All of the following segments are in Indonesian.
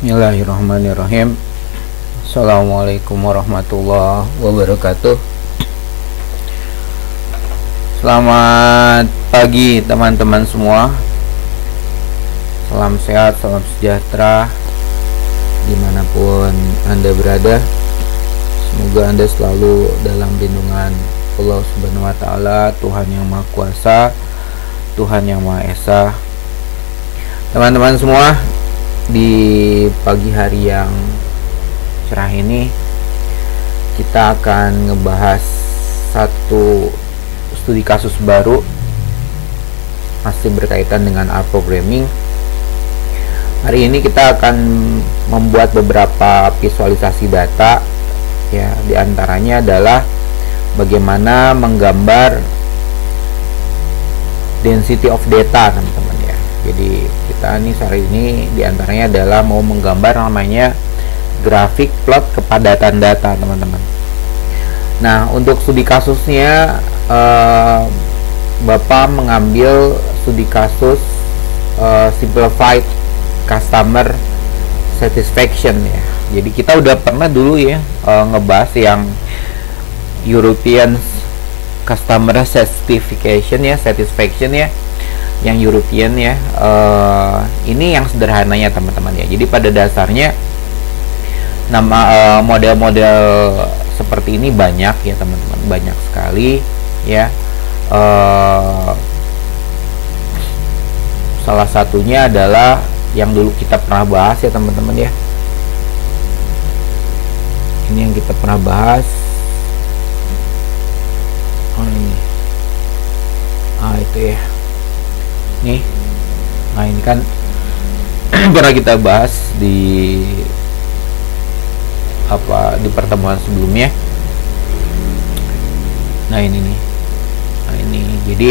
Bismillahirrahmanirrahim. Assalamualaikum warahmatullahi wabarakatuh. Selamat pagi teman-teman semua. Salam sehat, salam sejahtera dimanapun Anda berada. Semoga Anda selalu dalam lindungan Allah Subhanahu wa Ta'ala, Tuhan yang Maha Kuasa, Tuhan yang Maha Esa. Teman-teman semua, di pagi hari yang cerah ini kita akan ngebahas satu studi kasus baru, masih berkaitan dengan R programming. Hari ini kita akan membuat beberapa visualisasi data, ya, diantaranya adalah bagaimana menggambar density of data, teman-teman ya. Jadi kita nih hari ini diantaranya adalah mau menggambar namanya grafik plot kepadatan data, teman-teman. Nah, untuk studi kasusnya Bapak mengambil studi kasus simplified customer satisfaction ya. Jadi kita udah pernah dulu ya ngebahas yang European customer satisfaction ya, yang European ya. Ini yang sederhananya, teman-teman ya. Jadi pada dasarnya nama model-model seperti ini banyak ya, teman-teman, banyak sekali ya. Salah satunya adalah yang dulu kita pernah bahas ya, teman-teman ya. Ini yang kita pernah bahas. Ini. Itu ya. Nih, nah ini kan pernah kita bahas di pertemuan sebelumnya. Nah ini nih, nah ini jadi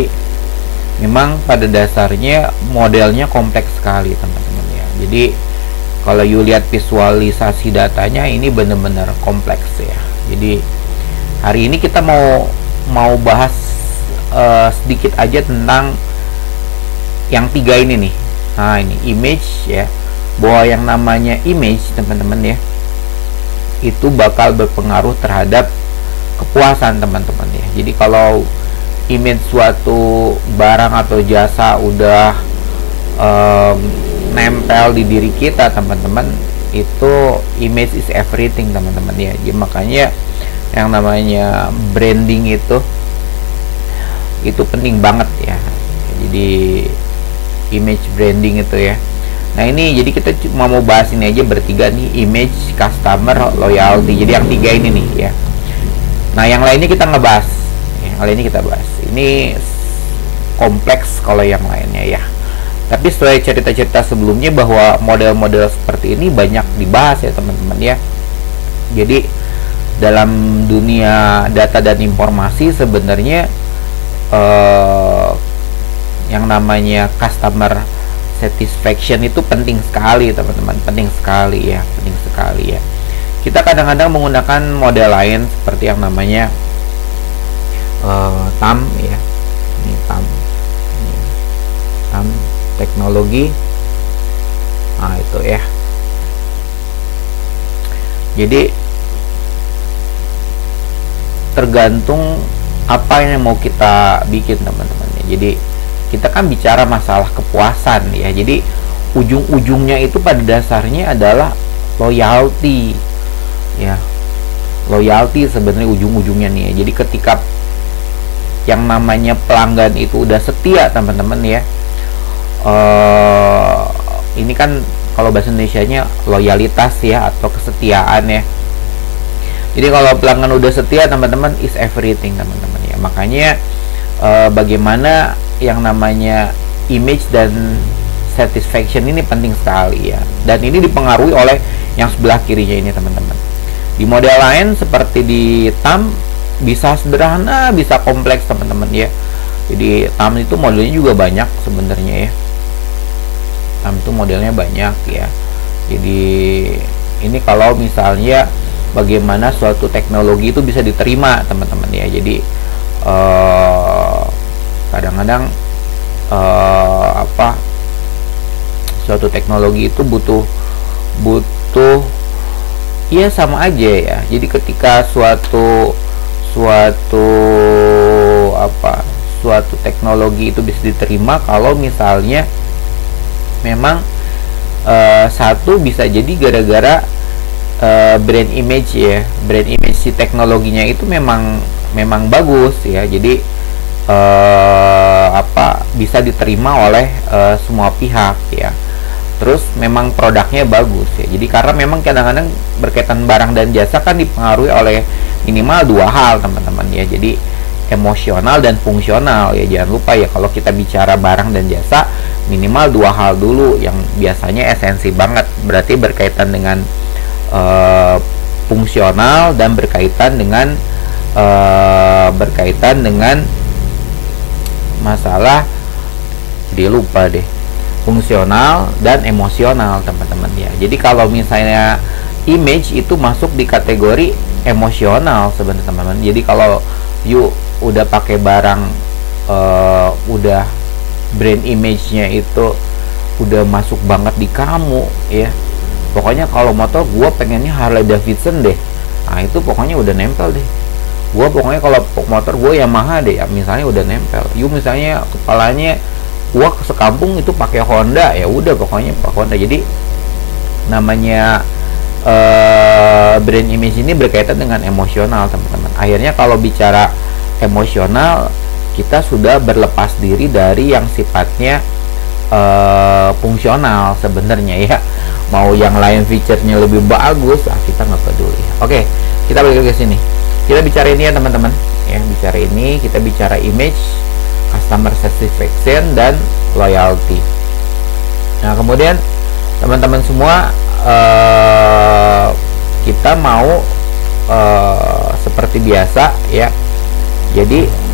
memang pada dasarnya modelnya kompleks sekali, teman-teman ya. Jadi kalau you lihat visualisasi datanya ini benar-benar kompleks ya. Jadi hari ini kita mau bahas sedikit aja tentang yang tiga ini nih. Nah ini image ya, bahwa yang namanya image, teman-teman ya, itu bakal berpengaruh terhadap kepuasan, teman-teman ya. Jadi kalau image suatu barang atau jasa udah nempel di diri kita, teman-teman, itu image is everything, teman-teman ya. Jadi makanya yang namanya branding itu penting banget ya. Jadi image branding itu ya. Nah ini jadi kita cuma mau bahas ini aja bertiga nih, image, customer, loyalty. Jadi yang tiga ini nih ya. Nah yang lainnya kita ngebahas ya, yang lainnya kita bahas. Ini kompleks kalau yang lainnya ya. Tapi setelah cerita-cerita sebelumnya bahwa model-model seperti ini banyak dibahas ya, teman-teman ya. Jadi dalam dunia data dan informasi sebenarnya yang namanya customer satisfaction itu penting sekali, teman-teman, penting sekali ya. Kita kadang-kadang menggunakan model lain seperti yang namanya TAM ya. Ini TAM teknologi. Nah itu ya. Jadi tergantung apa yang mau kita bikin, teman-teman ya. Jadi kita kan bicara masalah kepuasan ya. Jadi ujung-ujungnya itu pada dasarnya adalah loyalty ya. Loyalty sebenarnya ujung-ujungnya nih ya. Jadi ketika yang namanya pelanggan itu udah setia, teman-teman ya, ini kan kalau bahasa Indonesianya loyalitas ya, atau kesetiaan ya. Jadi kalau pelanggan udah setia, teman-teman, is everything, teman-teman ya. Makanya bagaimana yang namanya image dan satisfaction ini penting sekali ya. Dan ini dipengaruhi oleh yang sebelah kirinya ini, teman-teman. Di model lain seperti di TAM bisa sederhana, bisa kompleks, teman-teman ya. Jadi TAM itu modelnya juga banyak sebenarnya ya. TAM itu modelnya banyak ya. Jadi ini kalau misalnya bagaimana suatu teknologi itu bisa diterima, teman-teman ya. Jadi kadang-kadang suatu teknologi itu butuh butuh, ya sama aja ya. Jadi ketika suatu suatu teknologi itu bisa diterima kalau misalnya memang satu bisa jadi gara-gara brand image ya, brand image si teknologinya itu memang bagus ya. Jadi bisa diterima oleh semua pihak ya. Terus memang produknya bagus ya. Jadi karena memang kadang-kadang berkaitan barang dan jasa kan dipengaruhi oleh minimal dua hal teman-teman ya. Jadi emosional dan fungsional ya. Jangan lupa ya, kalau kita bicara barang dan jasa minimal dua hal dulu yang biasanya esensi banget. Berarti berkaitan dengan fungsional dan berkaitan dengan masalah, dia lupa deh, fungsional dan emosional teman-teman ya. Jadi kalau misalnya image itu masuk di kategori emosional sebenarnya teman-teman. Jadi kalau you udah pakai barang, udah brand image-nya itu udah masuk banget di kamu ya. Pokoknya kalau motor gue pengennya Harley Davidson deh, nah itu pokoknya udah nempel deh. Gue pokoknya kalau motor gue Yamaha deh ya, misalnya udah nempel. You misalnya kepalanya gue sekampung itu pakai Honda, ya udah pokoknya pakai Honda. Jadi namanya brand image ini berkaitan dengan emosional teman-teman. Akhirnya kalau bicara emosional, kita sudah berlepas diri dari yang sifatnya fungsional sebenarnya ya. Mau yang lain feature-nya lebih bagus, kita nggak peduli. Oke, kita balik ke sini. Kita bicara ini ya teman-teman ya, bicara ini, kita bicara image, customer satisfaction, dan loyalty. Nah kemudian teman-teman semua, kita mau seperti biasa ya. Jadi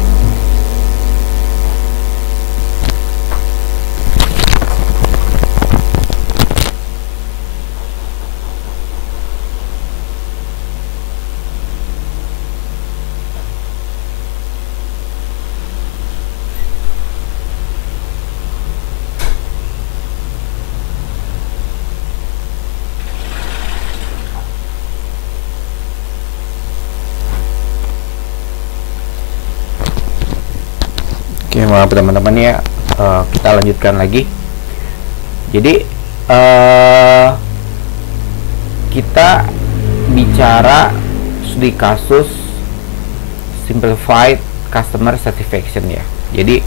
maaf teman-teman ya, kita lanjutkan lagi. Jadi kita bicara di kasus simplified customer satisfaction ya. Jadi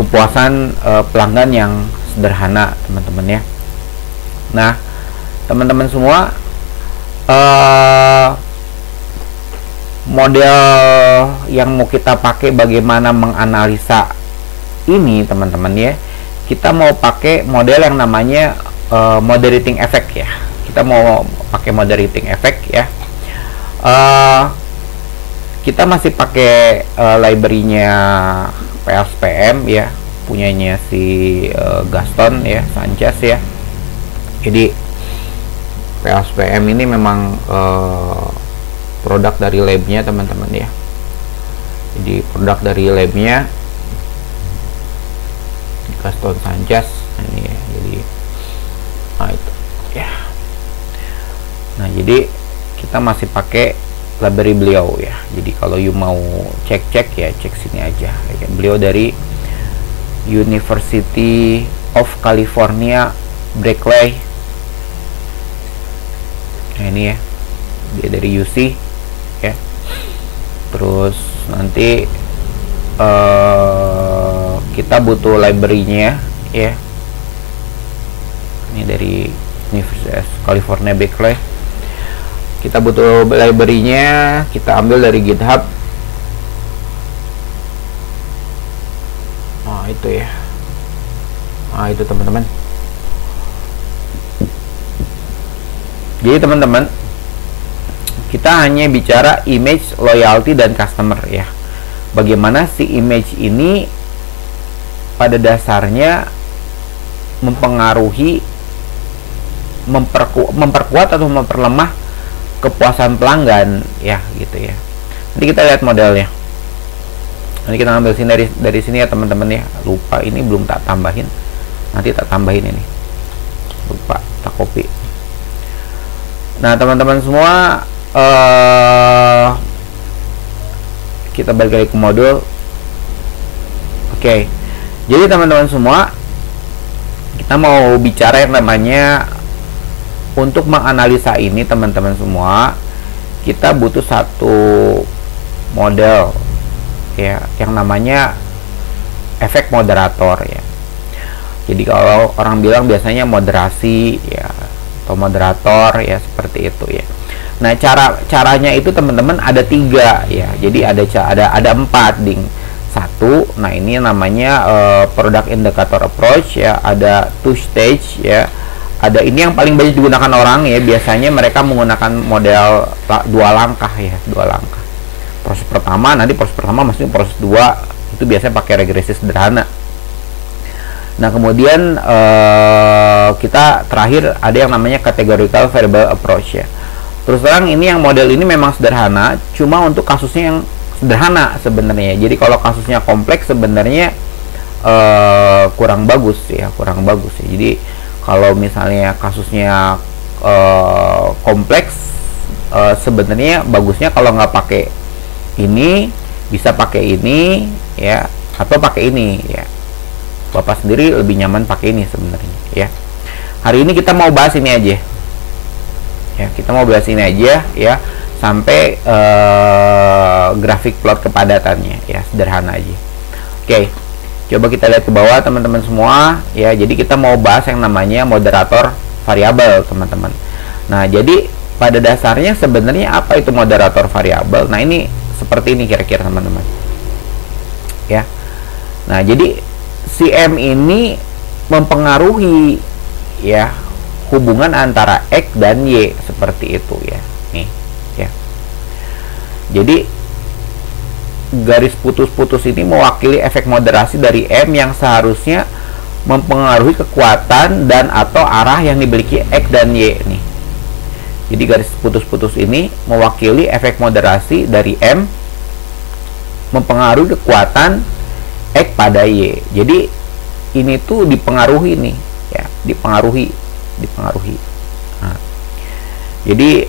kepuasan pelanggan yang sederhana teman-teman ya. Nah teman-teman semua, model yang mau kita pakai bagaimana menganalisa ini teman-teman ya, kita mau pakai model yang namanya moderating effect ya. Kita mau pakai moderating effect ya. Kita masih pakai library-nya PLSPM ya, punyanya si Gaston ya, Sanchez ya. Jadi PLSPM ini memang produk dari labnya teman-teman ya. Jadi produk dari labnya Gaston Sanchez ini ya. Jadi itu ya. Nah jadi kita masih pakai library beliau ya. Jadi kalau you mau cek ya, cek sini aja ya. Beliau dari University of California Berkeley. Nah ini ya, dia dari UC ya. Terus nanti kita butuh library-nya ya. Ini dari University of California Berkeley. Kita butuh library-nya, kita ambil dari GitHub. Nah itu ya. Nah itu teman-teman. Jadi teman-teman, kita hanya bicara image, loyalty, dan customer ya. Bagaimana si image ini pada dasarnya mempengaruhi, memperkuat atau memperlemah kepuasan pelanggan ya, gitu ya. Nanti kita lihat modelnya. Nanti kita ambil sini dari sini ya teman-teman ya. Lupa ini belum tak tambahin. Nanti tak tambahin ini. Lupa tak copy. Nah, teman-teman semua, kita balik lagi ke modul. Oke. Jadi teman-teman semua, kita mau bicara yang namanya untuk menganalisa ini, teman-teman semua, kita butuh satu model ya yang namanya efek moderator ya. Jadi kalau orang bilang biasanya moderasi ya atau moderator ya, seperti itu ya. Nah, caranya itu teman-teman ada 3 ya. Jadi ada 4 ding. 1, nah ini namanya product indicator approach ya, ada 2 stage ya. Ada ini yang paling banyak digunakan orang ya, biasanya mereka menggunakan model 2 langkah ya, 2 langkah. Proses pertama, nanti proses pertama maksudnya proses 2 itu biasanya pakai regresi sederhana. Nah, kemudian kita terakhir ada yang namanya categorical variable approach ya. Terus terang ini yang model ini memang sederhana, cuma untuk kasusnya yang sederhana sebenarnya. Jadi kalau kasusnya kompleks sebenarnya kurang bagus ya, kurang bagus ya. Jadi kalau misalnya kasusnya kompleks, sebenarnya bagusnya kalau nggak pakai ini, bisa pakai ini ya, atau pakai ini ya. Bapak sendiri lebih nyaman pakai ini sebenarnya ya. Hari ini kita mau bahas ini aja ya, kita mau bahas ini aja ya, sampai grafik plot kepadatannya ya, sederhana aja. Oke, coba kita lihat ke bawah teman-teman semua ya. Jadi kita mau bahas yang namanya moderator variabel, teman-teman. Nah, jadi pada dasarnya sebenarnya apa itu moderator variabel? Nah, ini seperti ini kira-kira teman-teman ya. Nah, jadi si M ini mempengaruhi ya hubungan antara X dan Y, seperti itu ya. Nih ya. Jadi garis putus-putus ini mewakili efek moderasi dari M yang seharusnya mempengaruhi kekuatan dan atau arah yang dimiliki X dan Y nih. Jadi garis putus-putus ini mewakili efek moderasi dari M mempengaruhi kekuatan X pada Y. Jadi ini tuh dipengaruhi nih ya, dipengaruhi. Nah, jadi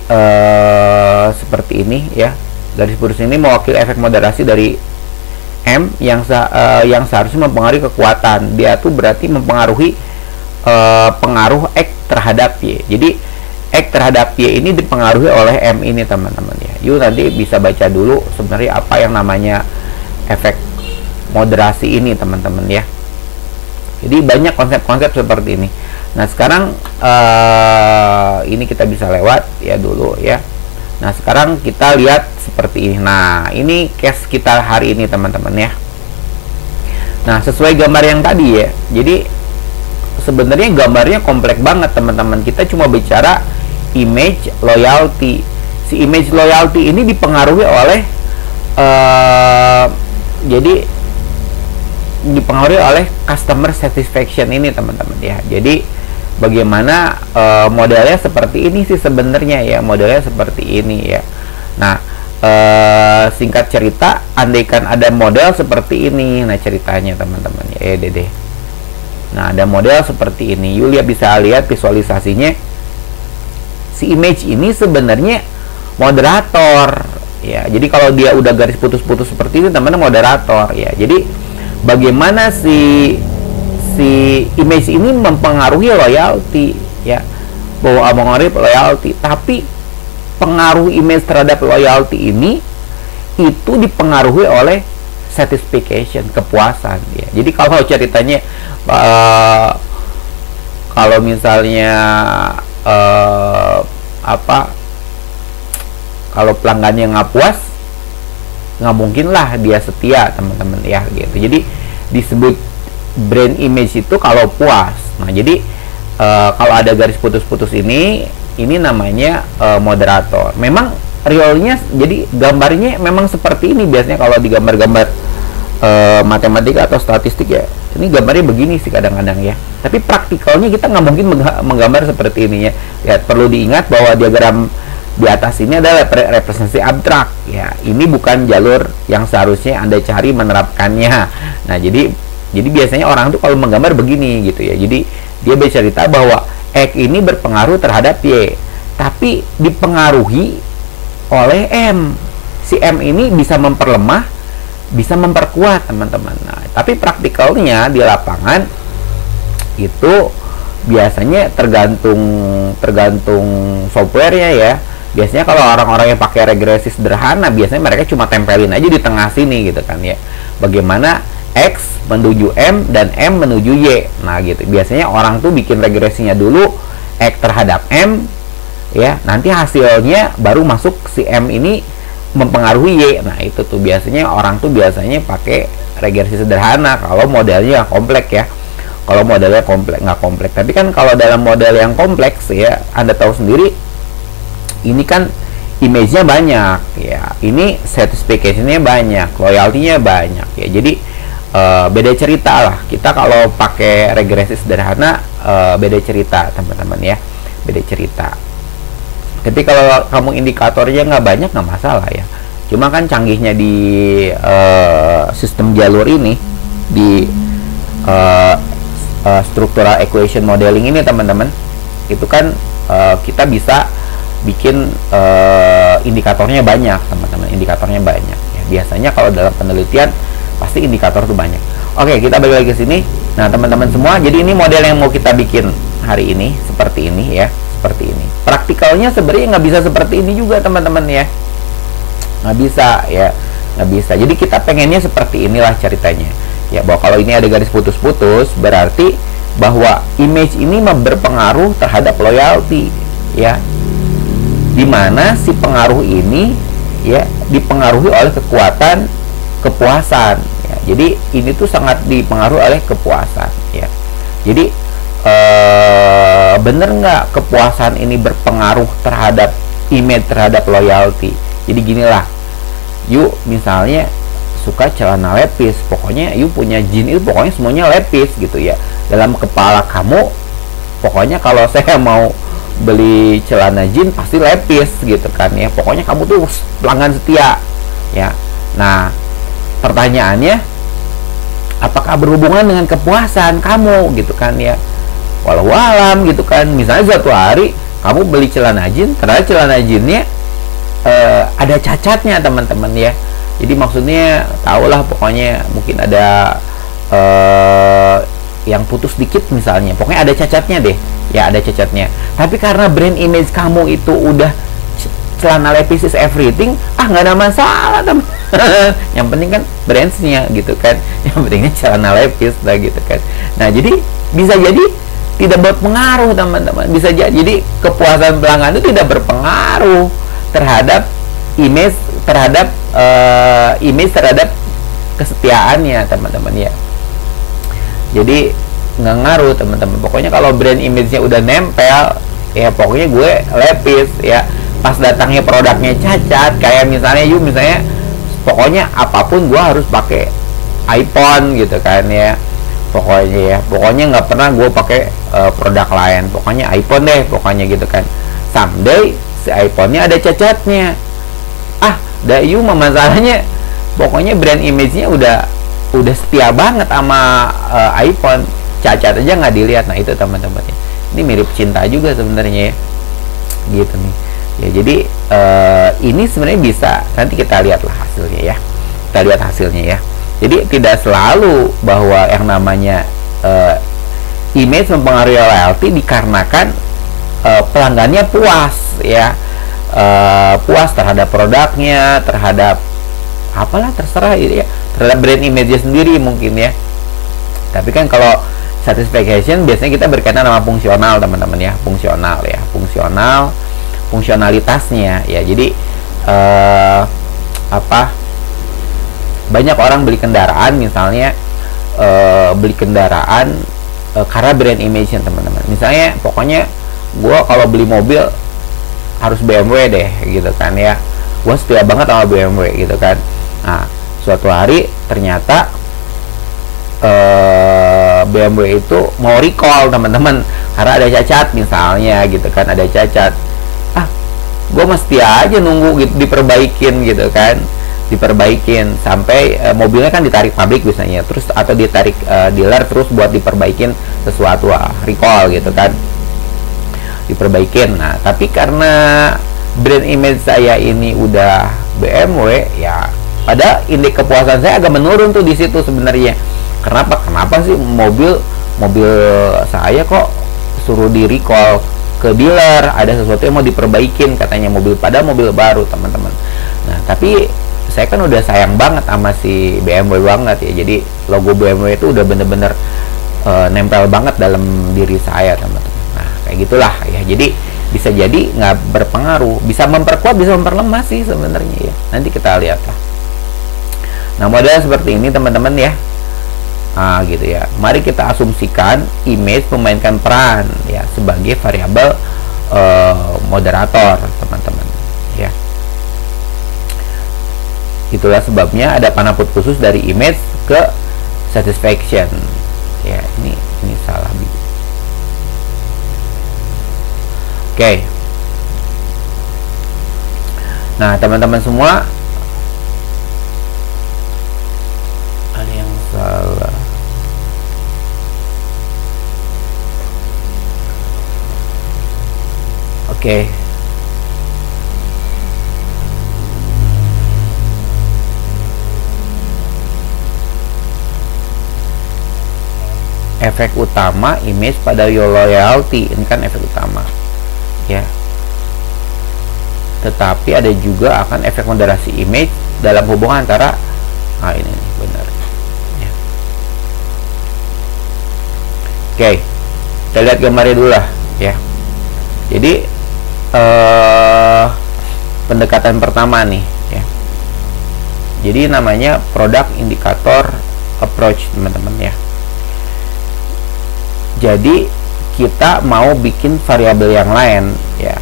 seperti ini ya. Garis putus ini mewakili efek moderasi dari M yang seharusnya mempengaruhi kekuatan. Dia tuh berarti mempengaruhi pengaruh X terhadap Y. Jadi X terhadap Y ini dipengaruhi oleh M ini, teman-teman ya. Yuk nanti bisa baca dulu sebenarnya apa yang namanya efek moderasi ini, teman-teman ya. Jadi banyak konsep-konsep seperti ini. Nah, sekarang ini kita bisa lewat ya dulu ya. Nah, sekarang kita lihat seperti ini. Nah, ini case kita hari ini, teman-teman ya. Nah, sesuai gambar yang tadi ya. Jadi sebenarnya gambarnya kompleks banget, teman-teman. Kita cuma bicara image loyalty. Si image loyalty ini dipengaruhi oleh jadi dipengaruhi oleh customer satisfaction ini, teman-teman ya. Jadi bagaimana modelnya seperti ini sih sebenarnya ya, modelnya seperti ini ya. Nah, singkat cerita, andaikan ada model seperti ini, nah ceritanya teman-teman ya, Dede. Nah, ada model seperti ini. Yulia bisa lihat visualisasinya. Si image ini sebenarnya moderator ya. Jadi kalau dia udah garis putus-putus seperti ini, teman-teman, moderator ya. Jadi bagaimana si image ini mempengaruhi loyalty ya, bahwa mempengaruhi loyalty, tapi pengaruh image terhadap loyalty ini itu dipengaruhi oleh satisfaction, kepuasan ya. Jadi kalau ceritanya kalau misalnya kalau pelanggannya nggak puas, nggak mungkin lah dia setia, teman-teman ya gitu. Jadi disebut brand image itu kalau puas. Nah, jadi kalau ada garis putus-putus ini namanya moderator. Memang realnya, jadi gambarnya memang seperti ini biasanya kalau di gambar-gambar matematika atau statistik ya. Ini gambarnya begini sih kadang-kadang ya. Tapi praktikalnya kita nggak mungkin menggambar seperti ini ya. Ya, perlu diingat bahwa diagram di atas ini adalah representasi abstrak ya. Ini bukan jalur yang seharusnya Anda cari menerapkannya. Nah, jadi biasanya orang tuh kalau menggambar begini gitu ya. Jadi dia bercerita bahwa X ini berpengaruh terhadap Y. tapi dipengaruhi oleh M. Si M ini bisa memperlemah, bisa memperkuat teman-teman. Nah, tapi praktikalnya di lapangan itu biasanya tergantung softwarenya ya. Biasanya kalau orang-orang yang pakai regresi sederhana, biasanya mereka cuma tempelin aja di tengah sini gitu kan ya. Bagaimana X menuju M dan M menuju Y. Nah gitu. Biasanya orang tuh bikin regresinya dulu X terhadap M ya. Nanti hasilnya baru masuk si M ini mempengaruhi Y. Nah itu tuh biasanya orang tuh biasanya pakai regresi sederhana kalau modelnya kompleks ya. Kalau modelnya nggak kompleks. Tapi kan kalau dalam model yang kompleks ya, Anda tahu sendiri, ini kan image-nya banyak ya. Ini certification-nya banyak, loyalty-nya banyak ya. Jadi beda cerita lah. Kita kalau pakai regresi sederhana beda cerita teman-teman ya. Beda cerita. Tapi kalau kamu indikatornya nggak banyak, nggak masalah ya. Cuma kan canggihnya di sistem jalur ini, di structural equation modeling ini teman-teman, itu kan kita bisa bikin indikatornya banyak teman-teman. Indikatornya banyak ya. Biasanya kalau dalam penelitian pasti indikator tuh banyak. Oke, kita balik lagi ke sini. Nah teman-teman semua, jadi ini model yang mau kita bikin hari ini seperti ini ya. Seperti ini. Praktikalnya sebenarnya nggak bisa seperti ini juga teman-teman ya. Nggak bisa ya. Nggak bisa. Jadi kita pengennya seperti inilah ceritanya. Ya, bahwa kalau ini ada garis putus-putus, berarti bahwa image ini berpengaruh terhadap loyalty ya. Dimana si pengaruh ini ya dipengaruhi oleh kekuatan kepuasan ya. Jadi ini tuh sangat dipengaruhi oleh kepuasan ya. Jadi bener nggak kepuasan ini berpengaruh terhadap image, terhadap loyalty? Jadi ginilah, yuk misalnya suka celana lepis, pokoknya yuk punya jeans itu pokoknya semuanya lepis gitu ya. Dalam kepala kamu pokoknya kalau saya mau beli celana jeans pasti lepis gitu kan ya. Pokoknya kamu tuh pelanggan setia ya. Nah pertanyaannya, apakah berhubungan dengan kepuasan kamu gitu kan ya? Walau alam gitu kan. Misalnya suatu hari kamu beli celana jeans, ternyata celana jeansnya ada cacatnya teman-teman ya. Jadi maksudnya tahulah pokoknya mungkin ada yang putus dikit misalnya, pokoknya ada cacatnya deh ya, ada cacatnya. Tapi karena brand image kamu itu udah celana lepis is everything, nggak ada masalah teman. Yang penting kan brandsnya gitu kan, yang pentingnya celana lepis lah gitu kan. Nah jadi bisa jadi tidak berpengaruh teman-teman, bisa jadi kepuasan pelanggan itu tidak berpengaruh terhadap image, terhadap kesetiaannya teman-teman ya. Jadi nggak ngaruh teman-teman. Pokoknya kalau brand image-nya udah nempel ya, pokoknya gue lepis ya. Pas datangnya produknya cacat, kayak misalnya pokoknya apapun gue harus pakai iPhone gitu kan ya. Pokoknya nggak pernah gue pakai produk lain, pokoknya iPhone deh pokoknya gitu kan. Someday si iPhone-nya ada cacatnya, masalahnya pokoknya brand image-nya udah setia banget sama iPhone, cacat aja nggak dilihat. Nah itu teman-teman, ini mirip cinta juga sebenarnya ya, gitu nih ya. Jadi ini sebenarnya bisa, nanti kita lihatlah hasilnya ya, kita lihat hasilnya ya. Jadi tidak selalu bahwa yang namanya image mempengaruhi loyalty dikarenakan pelanggannya puas ya, puas terhadap produknya, terhadap apalah terserah ya, terhadap brand image sendiri mungkin ya. Tapi kan kalau satisfaction biasanya kita berkaitan sama fungsional teman-teman ya, fungsionalitasnya ya. Jadi banyak orang beli kendaraan misalnya, karena brand image teman-teman. Misalnya pokoknya gue kalau beli mobil harus BMW deh gitu kan ya, gue setia banget sama BMW gitu kan. Nah suatu hari ternyata BMW itu mau recall teman-teman karena ada cacat misalnya gitu kan, ada cacat. Gue mesti aja nunggu gitu, diperbaikin gitu kan, diperbaikin sampai mobilnya kan ditarik pabrik biasanya, terus atau ditarik dealer terus buat diperbaikin sesuatu, recall gitu kan. diperbaikin. Nah, tapi karena brand image saya ini udah BMW, ya pada indeks kepuasan saya agak menurun tuh di situ sebenarnya. Kenapa sih mobil saya kok suruh di recall ke dealer, ada sesuatu yang mau diperbaikin katanya, mobil baru teman-teman. Nah, tapi saya kan udah sayang banget sama si BMW banget ya, jadi logo BMW itu udah bener-bener nempel banget dalam diri saya teman-teman. Nah, kayak gitulah ya, jadi bisa jadi nggak berpengaruh, bisa memperkuat bisa memperlemah sih sebenarnya ya, nanti kita lihat lah. Nah, model seperti ini teman-teman ya. Gitu ya. Mari kita asumsikan image memainkan peran ya sebagai variabel moderator teman-teman ya. Itulah sebabnya ada panaput khusus dari image ke satisfaction ya. Ini salah. Oke. Nah, teman-teman semua, ada yang salah. Oke. Efek utama image pada loyalty, ini kan efek utama ya. Tetapi ada juga akan efek moderasi image dalam hubungan antara ini nih, benar ya. Oke, kita lihat gambarnya dulu lah ya. Jadi pendekatan pertama nih ya. Jadi namanya product indicator approach teman-teman ya. Jadi kita mau bikin variabel yang lain ya,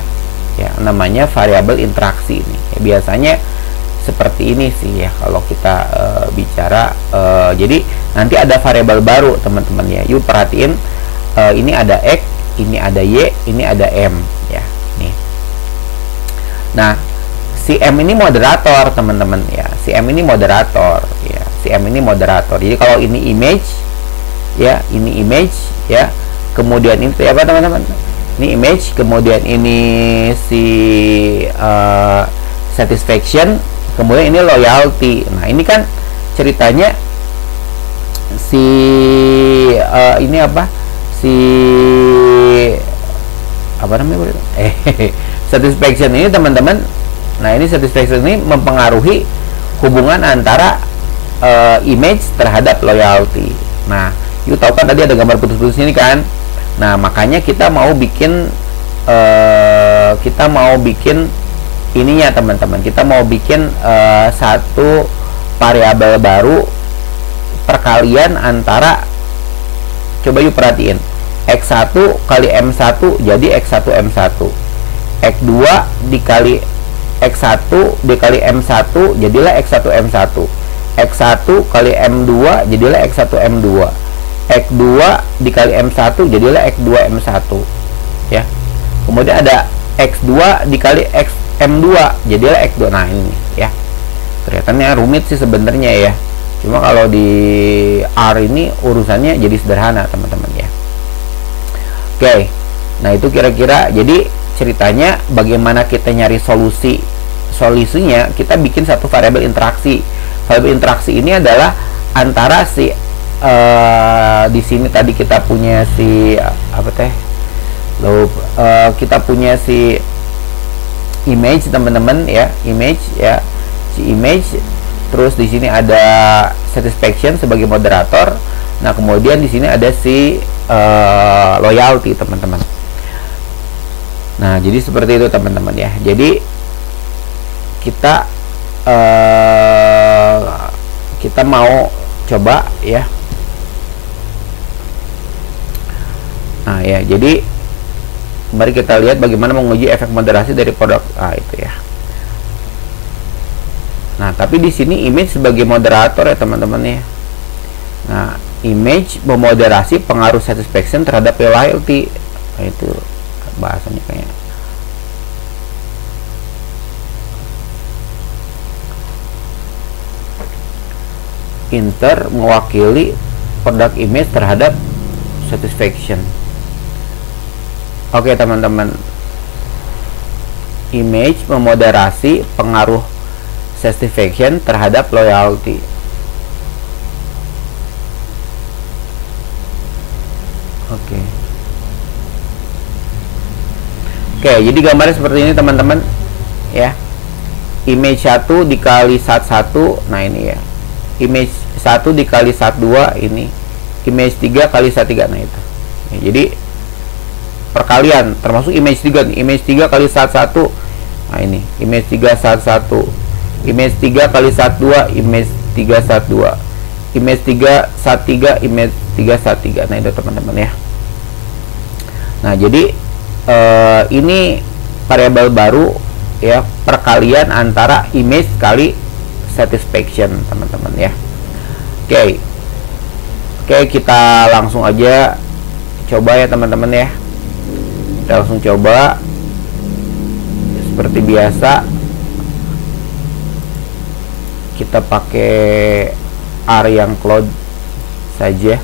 namanya variabel interaksi ini ya, biasanya seperti ini sih ya kalau kita bicara. Jadi nanti ada variabel baru teman-teman ya, yuk perhatiin, ini ada X, ini ada Y, ini ada M ya nih. Nah, si M ini moderator teman-teman ya, si M ini moderator ya, si M ini moderator. Jadi kalau ini image ya, ini image ya, kemudian ini apa teman-teman, ini image, kemudian ini si satisfaction, kemudian ini loyalty. Nah, ini kan ceritanya si ini apa, si apa namanya satisfaction ini teman-teman. Nah, ini satisfaction ini mempengaruhi hubungan antara image terhadap loyalty. Nah, you tahu kan tadi ada gambar putus-putus ini kan. Nah, makanya kita mau bikin ininya teman-teman. Kita mau bikin satu variabel baru perkalian antara, coba yuk perhatiin, X1 kali M1 jadi X1 M1, X2 dikali X1 dikali M1 jadilah X1 M1, X1 kali M2 jadilah X1 M2, X2 dikali M1 jadilah X2 M1 ya. Kemudian ada X2 dikali M2 jadilah X2. Nah, ini ya, kelihatannya rumit sih sebenarnya ya, cuma kalau di R ini urusannya jadi sederhana teman-teman ya. Oke, nah itu kira-kira jadi ceritanya bagaimana kita nyari solusinya, kita bikin satu variabel interaksi. Variabel interaksi ini adalah antara si di sini tadi kita punya si kita punya si image teman-teman ya, image ya, si image. Terus di sini ada satisfaction sebagai moderator. Nah, kemudian di sini ada si loyalty teman-teman. Nah, jadi seperti itu teman-teman ya. Jadi kita mau coba ya. Nah ya, jadi mari kita lihat bagaimana menguji efek moderasi dari produk itu ya. Nah, tapi di sini image sebagai moderator ya teman-teman ya. Nah, image memoderasi pengaruh satisfaction terhadap loyalty. Nah, itu bahasanya kayak inter mewakili produk image terhadap satisfaction. Oke teman-teman, image memoderasi pengaruh satisfaction terhadap loyalty. Oke, jadi gambarnya seperti ini teman-teman ya. Image 1 dikali sat 1, nah ini ya. Image 1 dikali sat 2 ini. Image 3 kali sat 3, nah itu. Ya, jadi perkalian termasuk image 3 nih. Image 3 kali sat 1. Nah ini, image 3 sat 1. Image 3 kali sat 2, image 3 sat 2. Image 3 sat 3, image 3 sat 3. Nah itu teman-teman ya. Nah, jadi ini variabel baru ya, perkalian antara image kali satisfaction teman-teman ya. Oke, kita langsung aja coba ya teman-teman ya. Kita langsung coba seperti biasa. Kita pakai R yang cloud saja.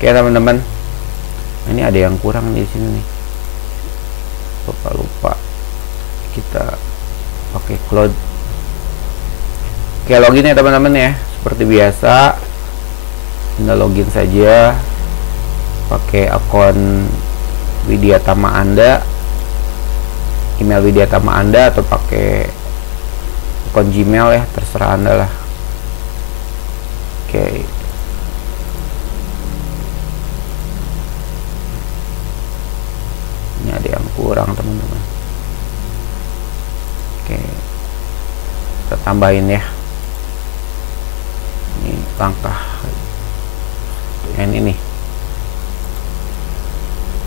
Oke teman-teman, ini ada yang kurang di sini nih, lupa kita pakai cloud. Oke, login ya teman-teman ya, seperti biasa Anda login saja pakai akun Widyatama Anda, email Widyatama Anda, atau pakai akun Gmail ya, terserah Anda lah. Oke, ini ada yang kurang teman-teman. Oke, kita tambahin ya, ini langkah yang ini.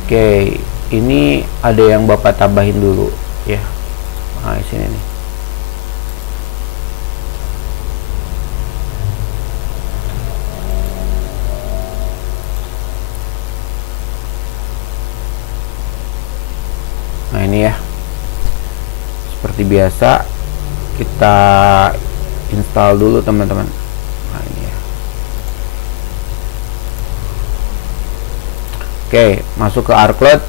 Oke, ini ada yang Bapak tambahin dulu ya. Nah, di sini nih. Nah, ini ya. Seperti biasa kita install dulu teman-teman. Nah, ini ya. Oke, masuk ke rCloud.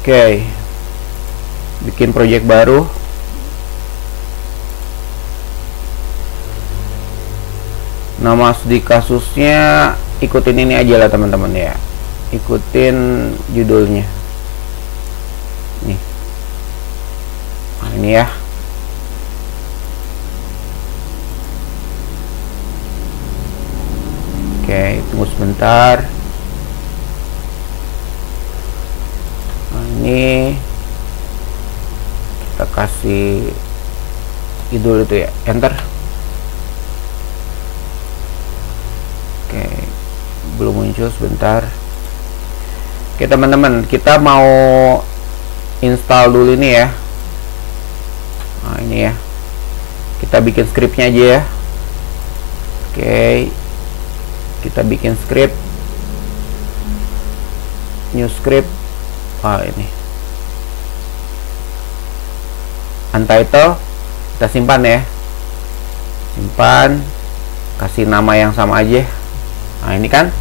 Oke, bikin project baru. Nama studi kasusnya ikutin ini aja lah teman-teman ya, ikutin judulnya nih. Nah, ini ya. Oke, tunggu sebentar. Nah, ini kita kasih judul itu ya, enter. Oke, belum muncul, sebentar. Oke teman-teman, kita mau install dulu ini ya. Nah, ini ya, kita bikin scriptnya aja ya. Oke, kita bikin script, new script. Ini untitled, kita simpan ya, simpan, kasih nama yang sama aja. Nah, ini kan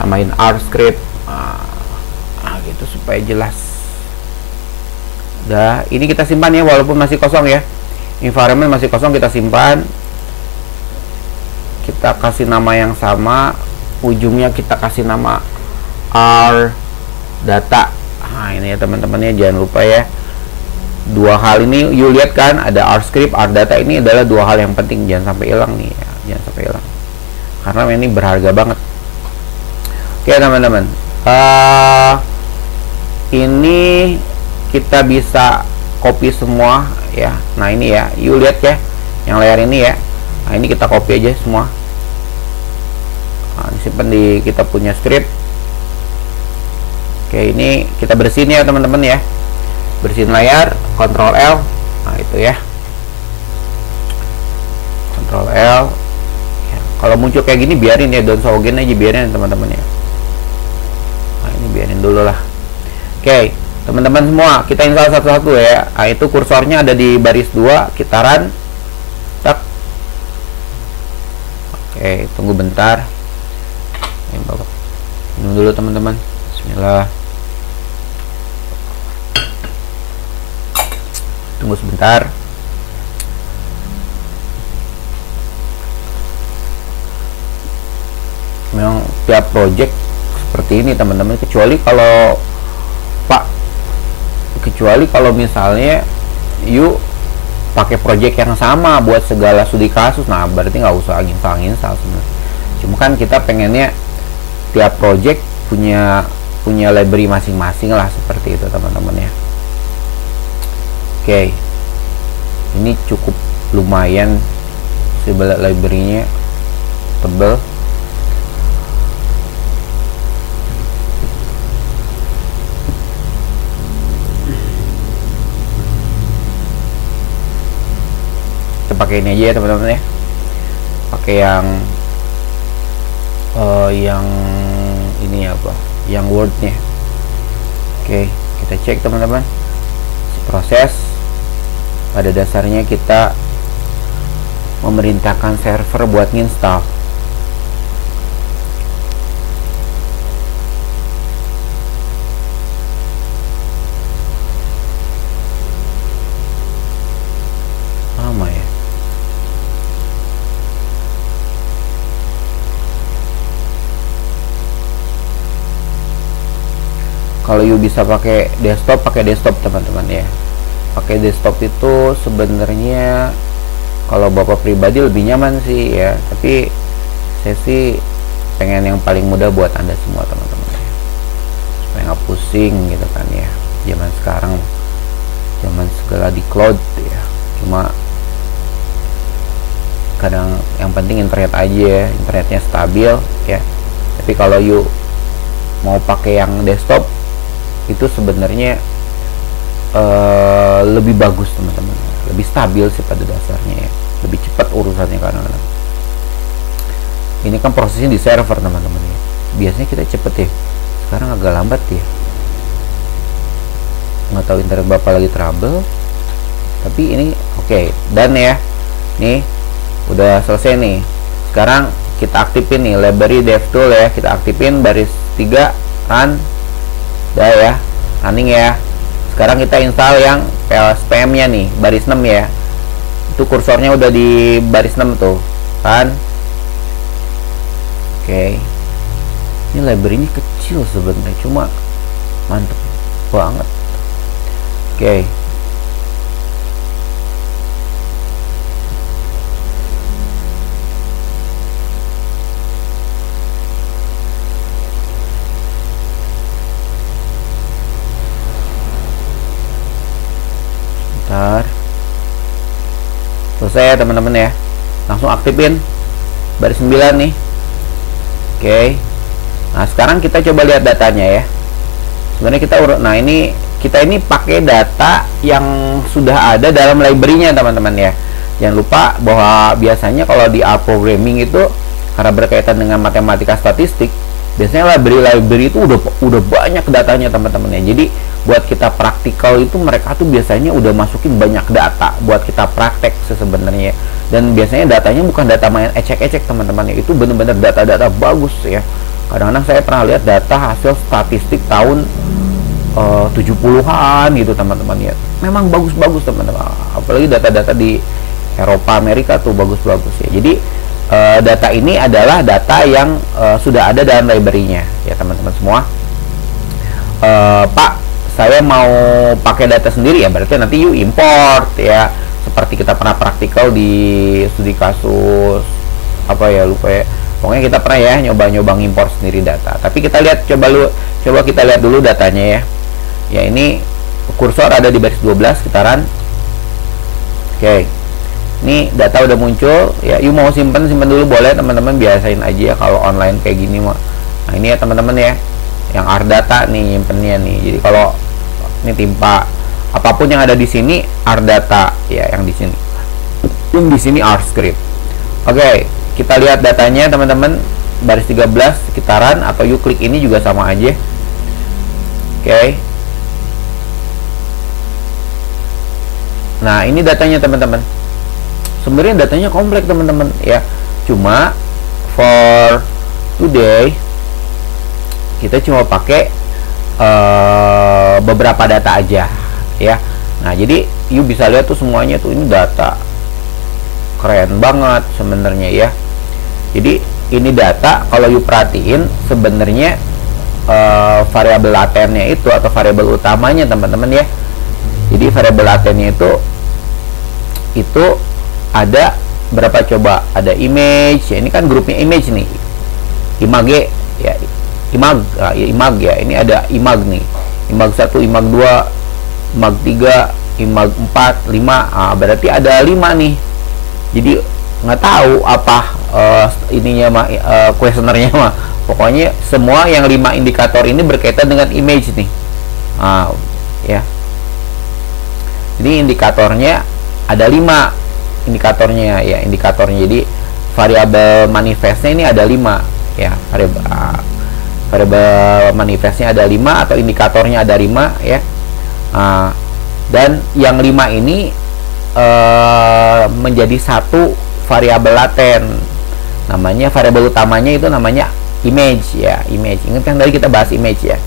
namain R script. Nah, gitu supaya jelas. Udah, ini kita simpan ya, walaupun masih kosong ya, environment masih kosong, kita simpan. Kita kasih nama yang sama, ujungnya kita kasih nama R data. Nah, ini ya teman-teman ya, jangan lupa ya, dua hal ini you lihat kan, ada R script, R data, ini adalah dua hal yang penting, jangan sampai hilang nih ya, jangan sampai hilang, karena ini berharga banget. Oke teman-teman, ini kita bisa copy semua ya. Nah, ini ya, you lihat ya, yang layar ini ya, Nah, ini kita copy aja semua. Nah, simpan di kita punya script. Oke, ini kita bersihin ya teman-teman ya. Bersihin layar, Ctrl L. Nah, itu ya. Ctrl L. Ya, kalau muncul kayak gini biarin ya, don't show again aja, biarin teman-teman ya. Nah, ini biarin dulu lah. Oke, teman-teman semua, kita install satu-satu ya. Nah, itu kursornya ada di baris 2, kita run. Tak. Oke, tunggu bentar. Ini Bapak minum dulu teman-teman. Bismillah. Tunggu sebentar. Memang tiap project seperti ini teman-teman, kecuali kalau misalnya you pakai project yang sama buat segala studi kasus, nah berarti nggak usah install sebenarnya. Cuma kan kita pengennya tiap project punya library masing-masing lah, seperti itu teman-teman ya. Oke, ini cukup lumayan sebelah library-nya tebel. Kita pakai ini aja ya teman-teman ya, pakai yang ini apa, yang Word-nya. Oke, kita cek teman-teman. Proses pada dasarnya kita memerintahkan server buat nginstal. Lama ya. Kalau you bisa pakai desktop teman-teman ya. Pakai desktop itu sebenarnya kalau Bapak pribadi lebih nyaman sih ya, tapi saya sih pengen yang paling mudah buat Anda semua teman-teman ya, supaya nggak pusing gitu kan ya. Zaman sekarang zaman segala di cloud ya, cuma kadang yang penting internet aja, internetnya stabil ya. Tapi kalau you mau pakai yang desktop itu sebenarnya lebih bagus teman-teman, lebih stabil sih pada dasarnya ya, lebih cepat urusannya. Karena ini kan prosesnya di server teman-teman ya, biasanya kita cepet ya, sekarang agak lambat ya, nggak tahu internet Bapak lagi trouble. Tapi ini oke, dan ya nih udah selesai nih. Sekarang kita aktifin nih library devtool ya, kita aktifin baris 3 run. Udah ya, running ya. Sekarang kita install yang PLSPM nya nih, baris 6 ya. Itu kursornya udah di baris 6 tuh kan. Oke, ini library ini kecil sebenarnya, cuma mantep banget. Oke, selesai ya teman-teman ya, langsung aktifin baris 9 nih. Oke, nah sekarang kita coba lihat datanya ya. Sebenarnya kita kita ini pakai data yang sudah ada dalam library-nya teman-teman ya. Jangan lupa bahwa biasanya kalau di R programming itu karena berkaitan dengan matematika statistik, biasanya library itu udah banyak datanya teman-teman ya. Jadi buat kita praktikal itu mereka tuh biasanya udah masukin banyak data buat kita praktek sebenarnya. Dan biasanya datanya bukan data main ecek-ecek teman-teman ya, itu bener-bener data-data bagus ya. Kadang-kadang saya pernah lihat data hasil statistik tahun 70-an gitu teman-teman ya, memang bagus-bagus teman-teman. Apalagi data-data di Eropa, Amerika tuh bagus-bagus ya. Jadi data ini adalah data yang sudah ada dalam library-nya ya teman-teman semua. Pak, saya mau pakai data sendiri ya, berarti nanti you import ya, seperti kita pernah praktikal di studi kasus apa ya, lupa ya, pokoknya kita pernah ya nyoba import sendiri data. Tapi kita lihat, coba kita lihat dulu datanya ya. Ya, ini kursor ada di baris 12, kita run. Oke, Ini data udah muncul ya. You mau simpen dulu boleh teman-teman, biasain aja ya kalau online kayak gini mah. Nah ini ya teman-teman ya, yang Ardata nih nyimpennya nih. Jadi kalau ini timpa apapun yang ada di sini Ardata ya, yang di sini. Yang di sini Rscript. Oke, kita lihat datanya teman-teman, baris 13 sekitaran, atau you klik ini juga sama aja. Oke. Nah, ini datanya teman-teman. Sebenarnya datanya kompleks teman-teman ya. Cuma for today kita cuma pakai beberapa data aja ya. Nah, jadi you bisa lihat tuh semuanya tuh, ini data keren banget sebenarnya ya. Jadi ini data kalau you perhatiin sebenarnya variabel latennya itu atau variabel utamanya teman-teman ya. Jadi variabel latennya itu ada berapa coba? Ada image ya, ini kan grupnya image nih, image ya, imag ya, ini ada imag nih, imag 1, imag 2, imag 3, imag 4, 5. Berarti ada 5 nih. Jadi nggak tahu apa ininya mah, questionnaire-nya mah, pokoknya semua yang 5 indikator ini berkaitan dengan image nih. Ya, jadi indikatornya ada 5 indikatornya ya, indikatornya. Jadi variabel manifestnya ini ada 5 ya, variabel manifestnya ada 5 atau indikatornya ada 5 ya. Dan yang 5 ini menjadi satu variabel laten, namanya variabel utamanya itu namanya image ya, image. Ingat kan tadi kita bahas image ya.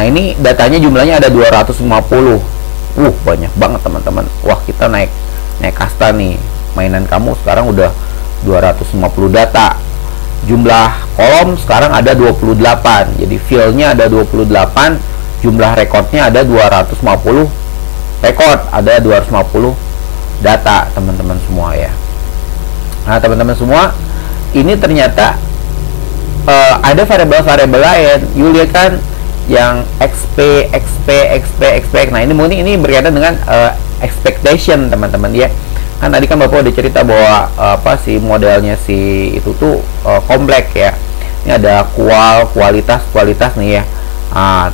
Nah, ini datanya jumlahnya ada 250. Banyak banget teman-teman. Wah, kita naik kasta nih. Mainan kamu sekarang udah 250 data. Jumlah kolom sekarang ada 28. Jadi fieldnya ada 28. Jumlah rekodnya ada 250 record. Ada 250 data teman-teman semua ya. Nah teman-teman semua, ini ternyata ada variabel-variabel lain. You lihat kan yang XP. Nah ini berkaitan dengan expectation teman-teman ya. Kan tadi kan Bapak udah cerita bahwa si modelnya si itu tuh kompleks ya. Ini ada kualitas nih ya.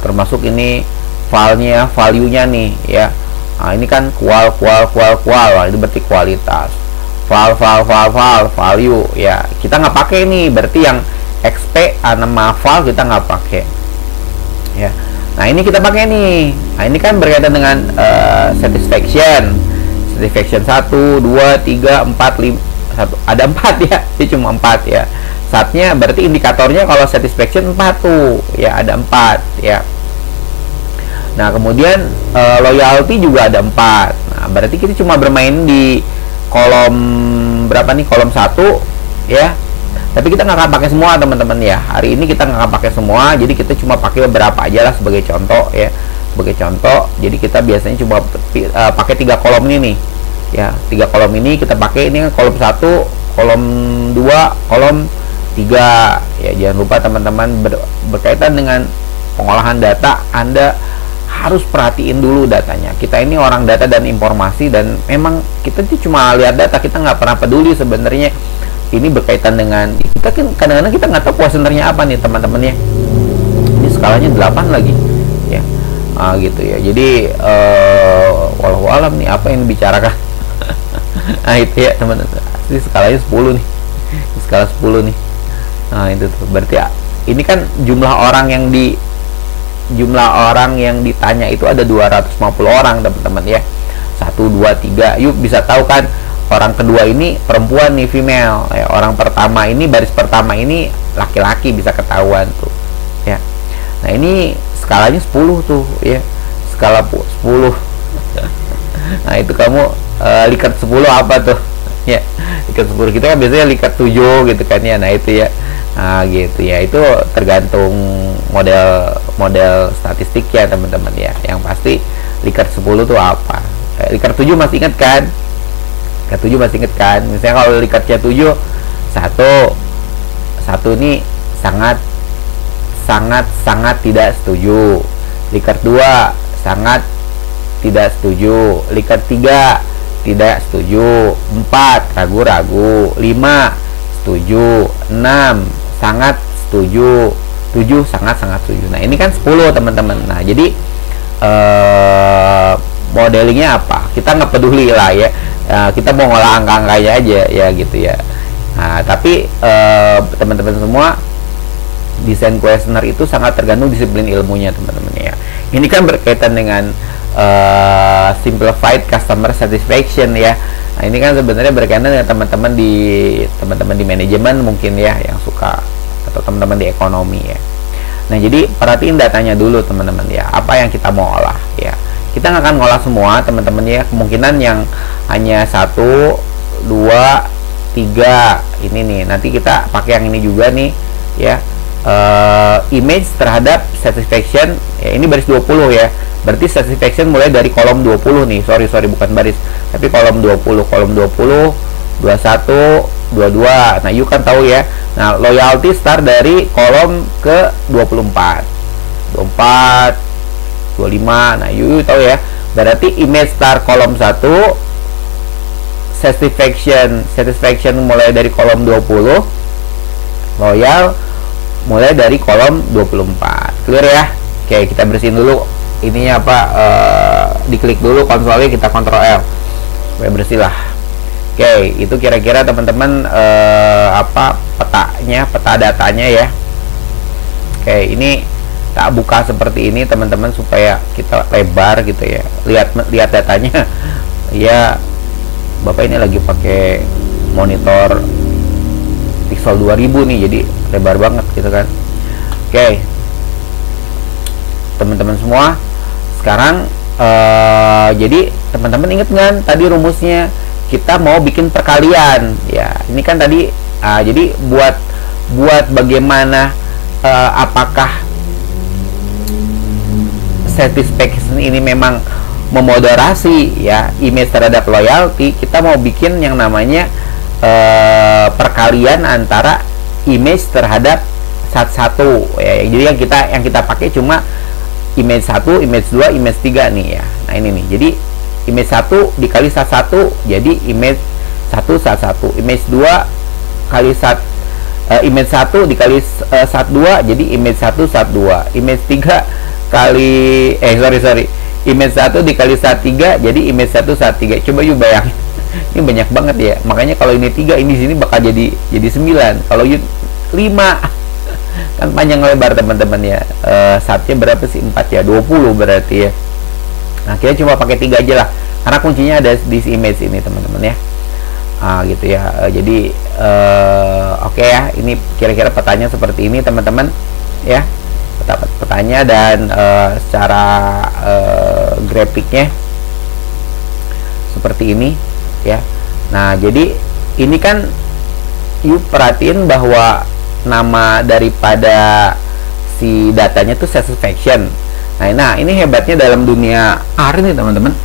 Termasuk ini filenya, value-nya nih ya. Ini kan kual. Ini berarti kualitas. Value ya. Kita nggak pakai nih, berarti yang XP nama val kita nggak pakai ya. Nah ini kita pakai nih. Nah ini kan berkaitan dengan satisfaction 1, 2, 3, 4, 5, 1. Ada 4 ya. Ini cuma 4 ya. Saatnya berarti indikatornya kalau satisfaction 4 tuh ya, ada 4 ya. Nah kemudian loyalty juga ada 4. Nah berarti kita cuma bermain di kolom berapa nih? Kolom 1 ya. Tapi kita nggak akan pakai semua teman-teman ya. Hari ini kita nggak akan pakai semua. Jadi kita cuma pakai beberapa aja lah sebagai contoh ya. Sebagai contoh. Jadi kita biasanya cuma pakai 3 kolom ini nih. Ya 3 kolom ini kita pakai. Ini kan kolom 1, kolom 2, kolom 3 ya. Jangan lupa teman-teman berkaitan dengan pengolahan data, Anda harus perhatiin dulu datanya. Kita ini orang data dan informasi, dan memang kita tuh cuma lihat data, kita nggak pernah peduli sebenarnya ini berkaitan dengan kita. Kan kadang-kadang kita nggak tahu kuesionernya apa nih teman-teman ya. Ini skalanya 8 lagi ya. Gitu ya. Jadi walau alam nih apa yang dibicarakan. Nah itu ya teman-teman. Ini skalanya 10 nih. Skala 10 nih. Nah itu tuh berarti ya, ini kan jumlah orang yang ditanya itu ada 250 orang teman-teman ya. 1, 2, 3. Yuk bisa tahu kan orang kedua ini perempuan nih, female ya. Orang pertama ini, baris pertama ini laki-laki, bisa ketahuan tuh ya. Nah ini skalanya 10 tuh ya. Skala 10. Nah itu kamu Likert 10 apa tuh ya. Likert 10 kita kan biasanya Likert 7 gitu kan ya. Nah itu ya. Nah gitu ya, itu tergantung model statistik ya teman-teman ya. Yang pasti Likert 10 tuh apa? Likert 7 masih ingat kan? Likert 7 masih ingat kan? Misalnya kalau Likertnya 7, satu ini sangat tidak setuju. Likert 2 sangat tidak setuju. Likert 3 tidak setuju. 4, ragu-ragu. 5, setuju. 6, sangat setuju. 7, sangat-sangat setuju. Nah, ini kan 10 teman-teman. Nah, jadi modelingnya apa? Kita nggak peduli lah ya. Kita mau ngolah angka-angkanya aja ya gitu ya. Nah, tapi teman-teman semua, desain kuesioner itu sangat tergantung disiplin ilmunya teman-teman ya. Ini kan berkaitan dengan simplified customer satisfaction ya. Nah, ini kan sebenarnya berkaitan dengan teman-teman di manajemen mungkin ya, yang suka, atau teman-teman di ekonomi ya. Nah, jadi perhatiin datanya dulu teman-teman ya, apa yang kita mau olah ya. Kita nggak akan ngolah semua teman-teman ya, kemungkinan yang hanya 1, 2, 3 ini nih. Nanti kita pakai yang ini juga nih ya. Image terhadap satisfaction ya, ini baris 20 ya. Berarti satisfaction mulai dari kolom 20 nih. Sorry bukan baris, tapi kolom 20. Kolom 20, 21, 22. Nah, you kan tahu ya. Nah, loyalty start dari kolom ke 24. 24, 25. Nah, you tahu ya. Berarti image start kolom 1, satisfaction mulai dari kolom 20, loyal mulai dari kolom 24. Clear ya? Oke, kita bersihin dulu ininya apa, diklik dulu konsolnya, kita Ctrl L supaya bersih lah. Oke, itu kira-kira teman-teman apa peta datanya ya. Oke, ini tak buka seperti ini teman-teman supaya kita lebar gitu ya. Lihat datanya. Ya, Bapak ini lagi pakai monitor Pixel 2000 nih, jadi lebar banget gitu kan. Oke, teman-teman semua, sekarang jadi teman-teman inget kan tadi rumusnya, kita mau bikin perkalian ya. Ini kan tadi jadi buat bagaimana apakah satisfaction ini memang memoderasi ya image terhadap loyalty, kita mau bikin yang namanya perkalian antara image terhadap satu ya. Jadi yang kita pakai cuma image 1, image 2, image 3 nih ya. Nah, ini nih. Jadi image 1 dikali sat 1 jadi image 1 sat 1. Image 2 kali sat image 1 dikali sat 2 jadi image 1 sat 2. Image 3 kali image 1 dikali sat 3 jadi image 1 sat 3. Coba yuk bayangin. Ini banyak banget ya. Makanya kalau ini 3, ini sini bakal jadi 9. Kalau 5 kan panjang lebar teman-teman ya. Satnya berapa sih? 4 ya, 20 berarti ya. Nah, kita cuma pakai 3 aja lah, karena kuncinya ada di image ini teman-teman ya. Gitu ya. Jadi oke ya, ini kira-kira petanya seperti ini teman-teman ya. Petanya dan secara grafiknya seperti ini ya. Nah, jadi ini kan yuk perhatiin bahwa nama daripada si datanya tuh satisfaction. Nah, ini hebatnya dalam dunia R nih teman-teman.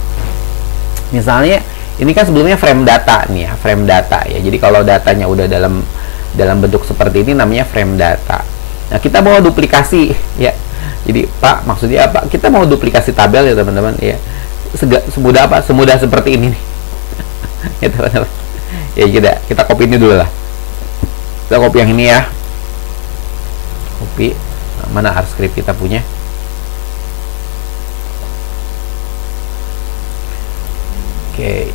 Misalnya ini kan sebelumnya frame data nih ya, frame data ya. Jadi kalau datanya udah dalam bentuk seperti ini namanya frame data. Nah, kita mau duplikasi ya. Jadi Pak, maksudnya apa? Kita mau duplikasi tabel ya teman-teman ya. Semudah apa? Semudah seperti ini nih. Ya teman-teman. Ya kita copy ini dulu lah. Kita copy yang ini ya. Copy. Mana R script kita punya? Oke.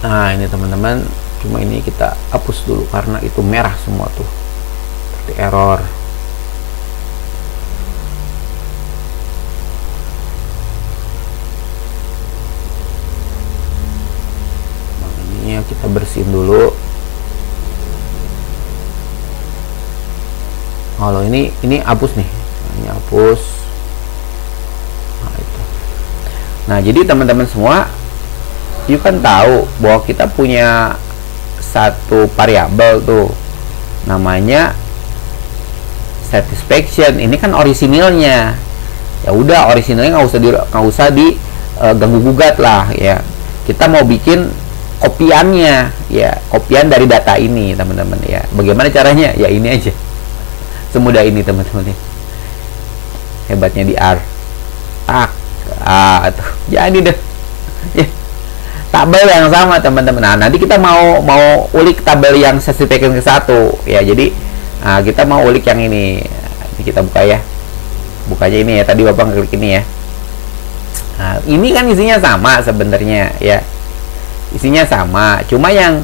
Nah, ini teman-teman, cuma ini kita hapus dulu karena itu merah semua tuh. Seperti error. Nah, ini yang kita bersihin dulu. Kalau ini hapus nih. Ini hapus. Nah, itu. Nah, jadi teman-teman semua, you kan tahu bahwa kita punya satu variabel tuh namanya satisfaction. Ini kan orisinilnya. Ya udah, orisinilnya nggak usah diganggu gugat lah ya. Kita mau bikin kopiannya ya, kopian dari data ini teman-teman ya. Bagaimana caranya? Ya ini aja. Semudah ini teman-teman ya. Hebatnya di R. Tuh, jadi deh ya. tabel yang sama teman-teman. Nah, nanti kita mau ulik tabel yang specification ke satu ya. Jadi kita mau ulik yang ini. Ini kita buka ya. Bukanya ini ya. Tadi Bapak klik ini ya. Nah, ini kan isinya sama sebenarnya ya. Isinya sama. Cuma yang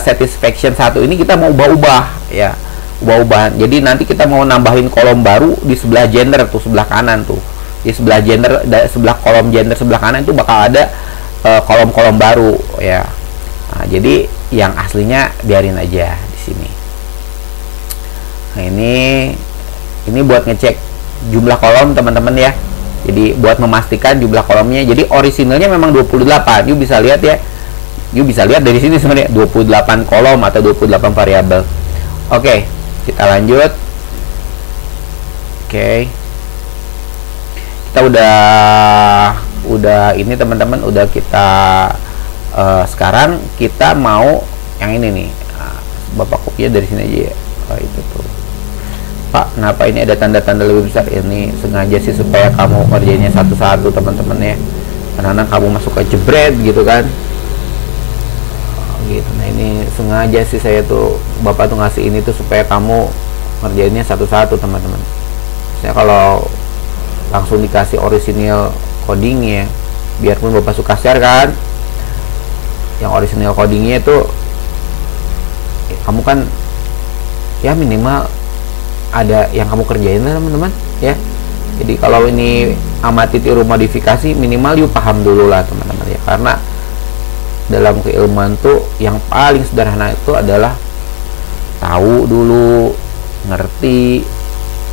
satisfaction satu ini kita mau ubah-ubah ya. Ubah-ubahan. Jadi nanti kita mau nambahin kolom baru di sebelah gender tuh, sebelah kanan tuh. Di sebelah gender, sebelah kolom gender sebelah kanan itu bakal ada kolom-kolom baru ya. Nah, jadi yang aslinya biarin aja di sini. Nah, ini buat ngecek jumlah kolom teman-teman ya. Jadi buat memastikan jumlah kolomnya. Jadi orisinalnya memang 28. You bisa lihat ya. You bisa lihat dari sini sebenarnya 28 kolom atau 28 variabel. Oke, kita lanjut. Oke. Kita udah ini teman-teman, udah kita sekarang kita mau yang ini nih. Bapak kopinya dari sini aja ya. Itu tuh. Pak, kenapa ini ada tanda-tanda lebih besar? Ini sengaja sih supaya kamu kerjainnya satu-satu teman-teman ya. Karena kamu masuk ke jebret gitu kan. Gitu. Nah, ini sengaja sih saya tuh, Bapak tuh ngasih ini tuh supaya kamu ngerjainnya satu-satu teman-teman. Saya kalau langsung dikasih original codingnya, biarpun Bapak suka share kan, yang original codingnya itu kamu kan ya minimal ada yang kamu kerjain lah teman-teman ya. Jadi kalau ini amati tiru modifikasi, minimal you paham dulu lah teman-teman ya. Karena dalam keilmuan tuh yang paling sederhana itu adalah tahu dulu, ngerti,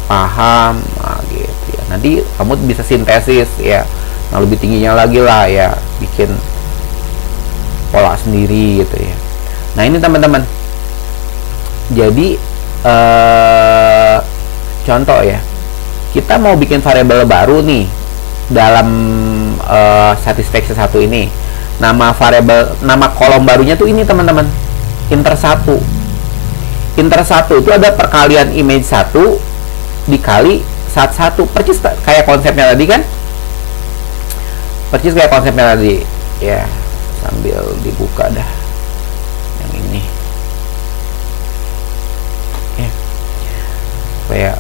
paham, nah gitu ya. Nanti kamu bisa sintesis ya. Nah, lebih tingginya lagi lah ya, bikin pola sendiri gitu ya. Nah, ini teman-teman. Jadi contoh ya, kita mau bikin variabel baru nih dalam satisfaction satu ini. Nama kolom barunya tuh ini teman-teman, inter 1. Inter 1 itu ada perkalian image 1 dikali sat 1, persis kayak konsepnya tadi kan, persis kayak konsepnya tadi ya. Sambil dibuka dah yang ini ya, supaya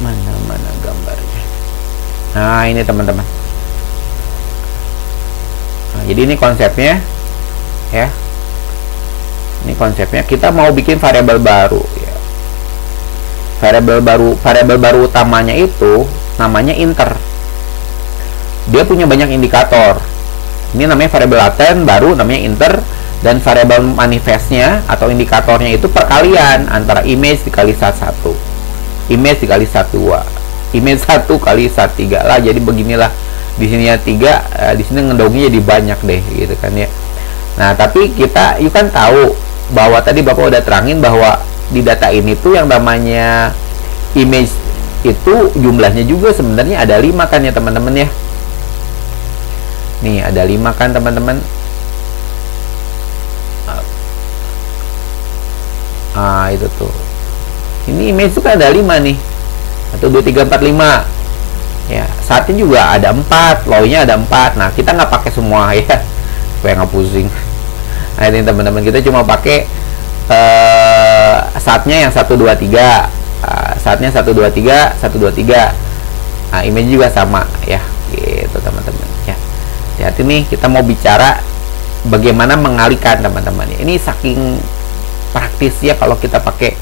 mana gambarnya. Nah, ini teman-teman. Nah, jadi ini konsepnya ya. Ini konsepnya, kita mau bikin variabel baru ya. Variabel baru utamanya itu namanya inter. Dia punya banyak indikator. Ini namanya variabel laten, baru namanya inter, dan variabel manifestnya atau indikatornya itu perkalian antara image dikali sat 1, image dikali sat 2, image 1 kali sat 3 lah. Jadi beginilah, di sini ya 3, di sini ngedongnya jadi banyak deh gitu kan ya. Nah, tapi kita you kan tahu bahwa tadi Bapak udah terangin bahwa di data ini tuh yang namanya image itu jumlahnya juga sebenarnya ada 5 kan ya teman-teman ya. Nih ada 5 kan teman-teman. Itu tuh. Ini image tuh kan ada 5 nih. 1, 2, 3, 4, 5. Ya, saatnya juga ada 4, low-nya ada 4. Nah, kita nggak pakai semua ya. Supaya nggak pusing. Nah, ini teman-teman, kita cuma pakai saatnya yang 1, 2, 3. Saatnya 1, 2, 3, 1, 2, 3. Nah, image juga sama ya. Gitu teman-teman ya. Hati-hati nih, kita mau bicara bagaimana mengalihkan teman-teman. Ini saking praktisnya kalau kita pakai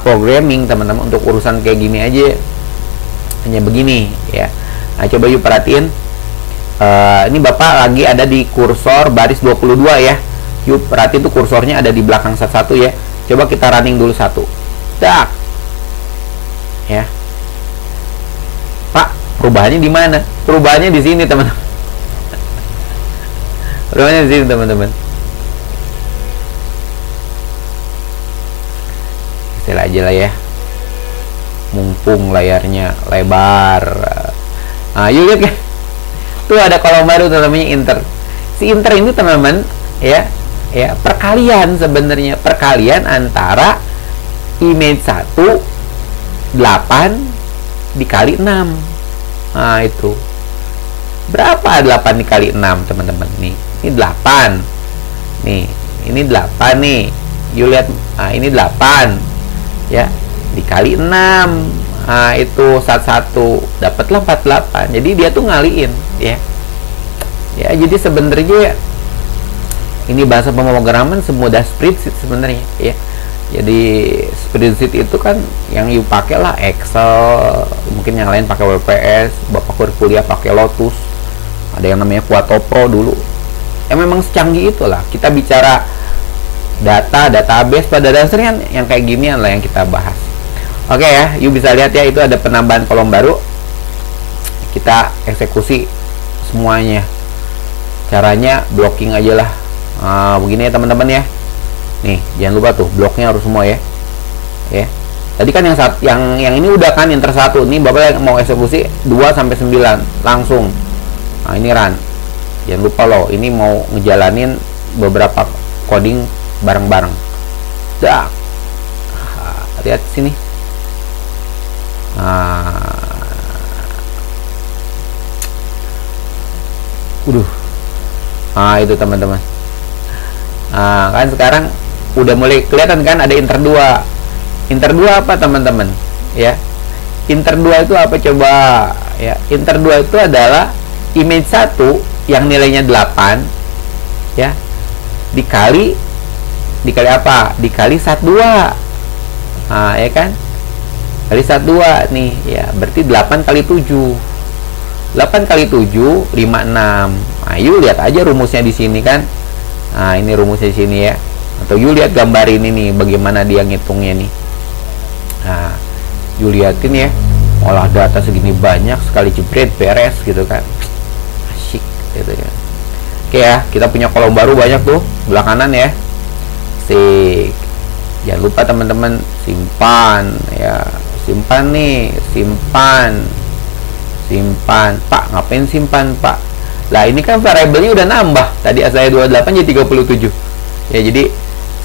programming teman-teman, untuk urusan kayak gini aja hanya begini ya. Nah, coba yuk perhatiin. Ini Bapak lagi ada di kursor baris 22 ya. Yuk perhatiin tuh kursornya ada di belakang satu ya. Coba kita running dulu satu. Dak. Ya. Pak, perubahannya di mana? Perubahannya di sini, teman-teman. Perubahannya di sini, teman-teman. Istilah aja lah ya. Mumpung layarnya lebar. Nah, yuk lihat ya. Tuh ada kolom baru namanya inter. Si inter ini teman-teman ya perkalian sebenarnya, perkalian antara image 1 8 dikali 6 Nah, itu. Berapa 8 dikali 6, teman-teman? Nih, ini 8. Nih, ini 8 nih. You lihat, nah, ini 8. Ya, dikali 6. Nah, itu 1 dapatlah 48. Jadi dia tuh ngaliin, ya. Ya, jadi sebenarnya ini bahasa pemrograman semudah spreadsheet sebenarnya, ya. Jadi spreadsheet itu kan yang you pakai lah Excel, mungkin yang lain pakai WPS, bapak kuliah pakai Lotus, ada yang namanya Quato Pro dulu. Ya memang secanggih itulah. Kita bicara data, database, pada dasarnya yang kayak ginian lah yang kita bahas. Oke ya, you bisa lihat ya, itu ada penambahan kolom baru. Kita eksekusi semuanya. Caranya blocking aja lah. Nah, begini ya teman-teman ya. Nih, jangan lupa tuh bloknya harus semua ya. Ya. Tadi kan yang ini udah kan enter 1. Nih Bapak mau eksekusi 2 sampai 9 langsung. Nah, ini run. Jangan lupa loh, ini mau ngejalanin beberapa coding bareng-bareng. Dah. Lihat sini. Nah, itu teman-teman. Nah, kan sekarang udah mulai kelihatan kan ada inter 2. Inter 2 apa teman-teman? Ya. Inter 2 itu apa coba? Ya, inter 2 itu adalah image 1 yang nilainya 8 ya. Dikali apa? Dikali 12. Nah, ya kan? Kali 12 nih, ya. Berarti 8 kali 7. 8 kali 7 56. Nah, you lihat aja rumusnya di sini kan. Nah, ini rumusnya di sini ya. Atau you lihat gambar ini nih, bagaimana dia ngitungnya nih. Nah, you liatin ya, olah data segini banyak sekali jebret beres gitu kan. Asyik gitu ya. Oke ya, kita punya kolom baru banyak tuh sebelah kanan ya. Sik. Jangan lupa teman-teman simpan ya. Simpan nih, simpan. Pak, ngapain simpan, Pak? Lah, ini kan variabelnya udah nambah. Tadi asalnya 28 jadi 37. Ya, jadi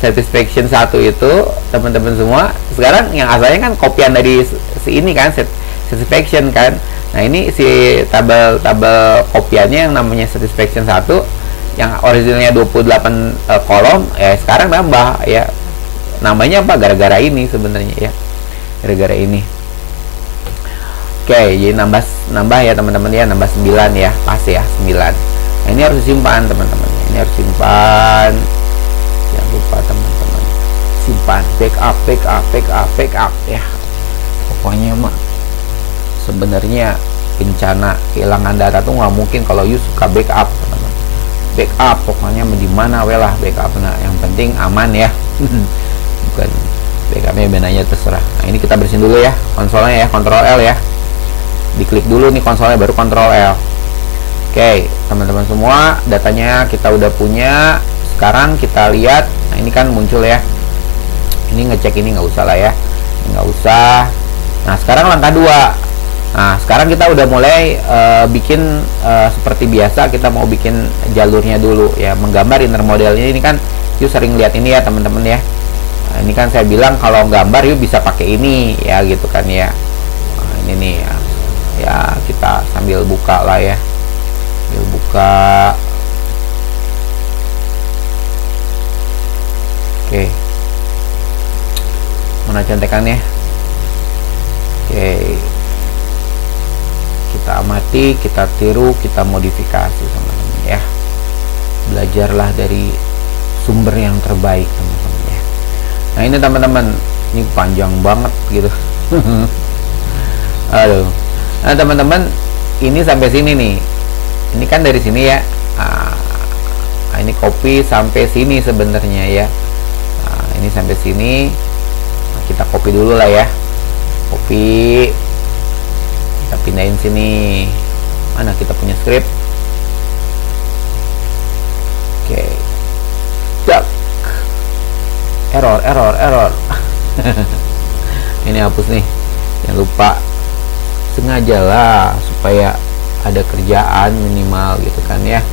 satisfaction 1 itu teman-teman semua sekarang yang asalnya kan kopian dari si ini kan satisfaction kan. Nah, ini si tabel kopiannya yang namanya satisfaction 1 yang originalnya 28 kolom ya sekarang nambah ya. Namanya apa? Gara-gara ini sebenarnya ya. Gara-gara ini. Oke, jadi nambah ya teman-teman ya, nambah 9 ya, pas ya 9. Nah, ini harus disimpan teman-teman. Ini harus simpan. Jangan lupa teman-teman, simpan, backup ya. Pokoknya mah sebenarnya bencana kehilangan data tuh nggak mungkin kalau you suka backup teman-teman. Backup pokoknya di mana lah backup. Nah, yang penting aman ya. Bukan backupnya benanya terserah. Nah, ini kita bersihin dulu ya konsolnya ya, Ctrl L ya. Diklik dulu nih konsolnya baru Ctrl L. Oke, teman-teman semua, datanya kita udah punya. Sekarang kita lihat, nah ini kan muncul ya. Ini ngecek ini nggak usah lah ya, nggak usah. Nah, sekarang langkah 2. Nah, sekarang kita udah mulai bikin seperti biasa, kita mau bikin jalurnya dulu ya, menggambar inner modelnya. Ini kan you sering lihat ini ya teman-teman ya. Nah, ini kan saya bilang kalau gambar you bisa pakai ini ya gitu kan ya. Nah, ini nih ya. Ya, kita sambil buka lah ya. Sambil buka. Oke. Mana contekannya? Oke. Kita amati, kita tiru, kita modifikasi teman-teman ya. Belajarlah dari sumber yang terbaik teman-teman ya. Nah, ini teman-teman, ini panjang banget gitu. Aduh. Nah, teman-teman, ini sampai sini nih. Ini kan dari sini ya. Nah, ini copy sampai sini sebenarnya ya. Nah, ini sampai sini. Nah, kita copy dulu lah ya. Copy. Kita pindahin sini. Mana kita punya script? Oke. Duck. Error. Ini hapus nih. Jangan lupa. Sengajalah supaya ada kerjaan minimal gitu kan ya.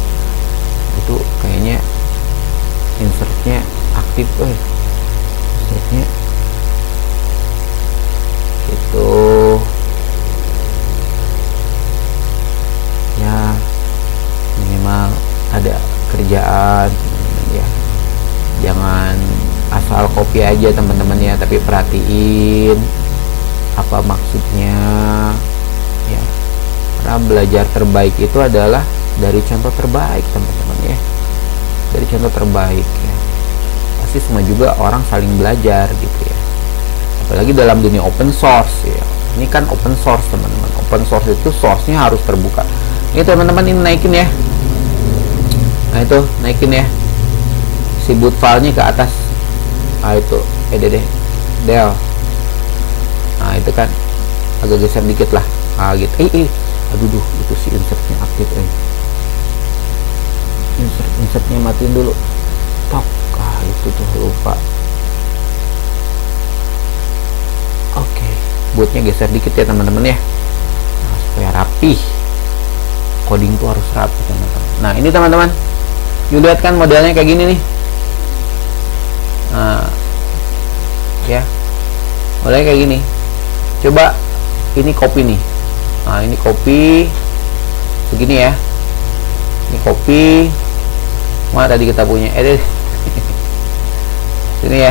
Itu kayaknya insertnya aktif insertnya itu ada kerjaan teman-teman ya. Jangan asal copy aja teman-teman ya, tapi perhatiin apa maksudnya ya. Karena belajar terbaik itu adalah dari contoh terbaik teman-teman ya, dari contoh terbaik ya. Pasti semua juga orang saling belajar gitu ya, apalagi dalam dunia open source ya. Ini kan open source teman-teman, open source itu source-nya harus terbuka. Ini teman-teman, ini naikin ya, nah itu naikin ya si boot filenya ke atas. Nah itu deh del, nah itu kan agak geser dikit lah. Nah gitu, aduh itu si insertnya aktif insertnya matiin dulu tok. Itu tuh lupa. Oke, bootnya geser dikit ya teman-teman ya. Nah, supaya rapih, coding tuh harus rapi teman-teman. Nah ini teman-teman, you lihat kan modelnya kayak gini nih. Nah ya, modelnya kayak gini. Coba ini copy nih. Nah ini copy begini ya, ini copy. Mana tadi kita punya sini ya.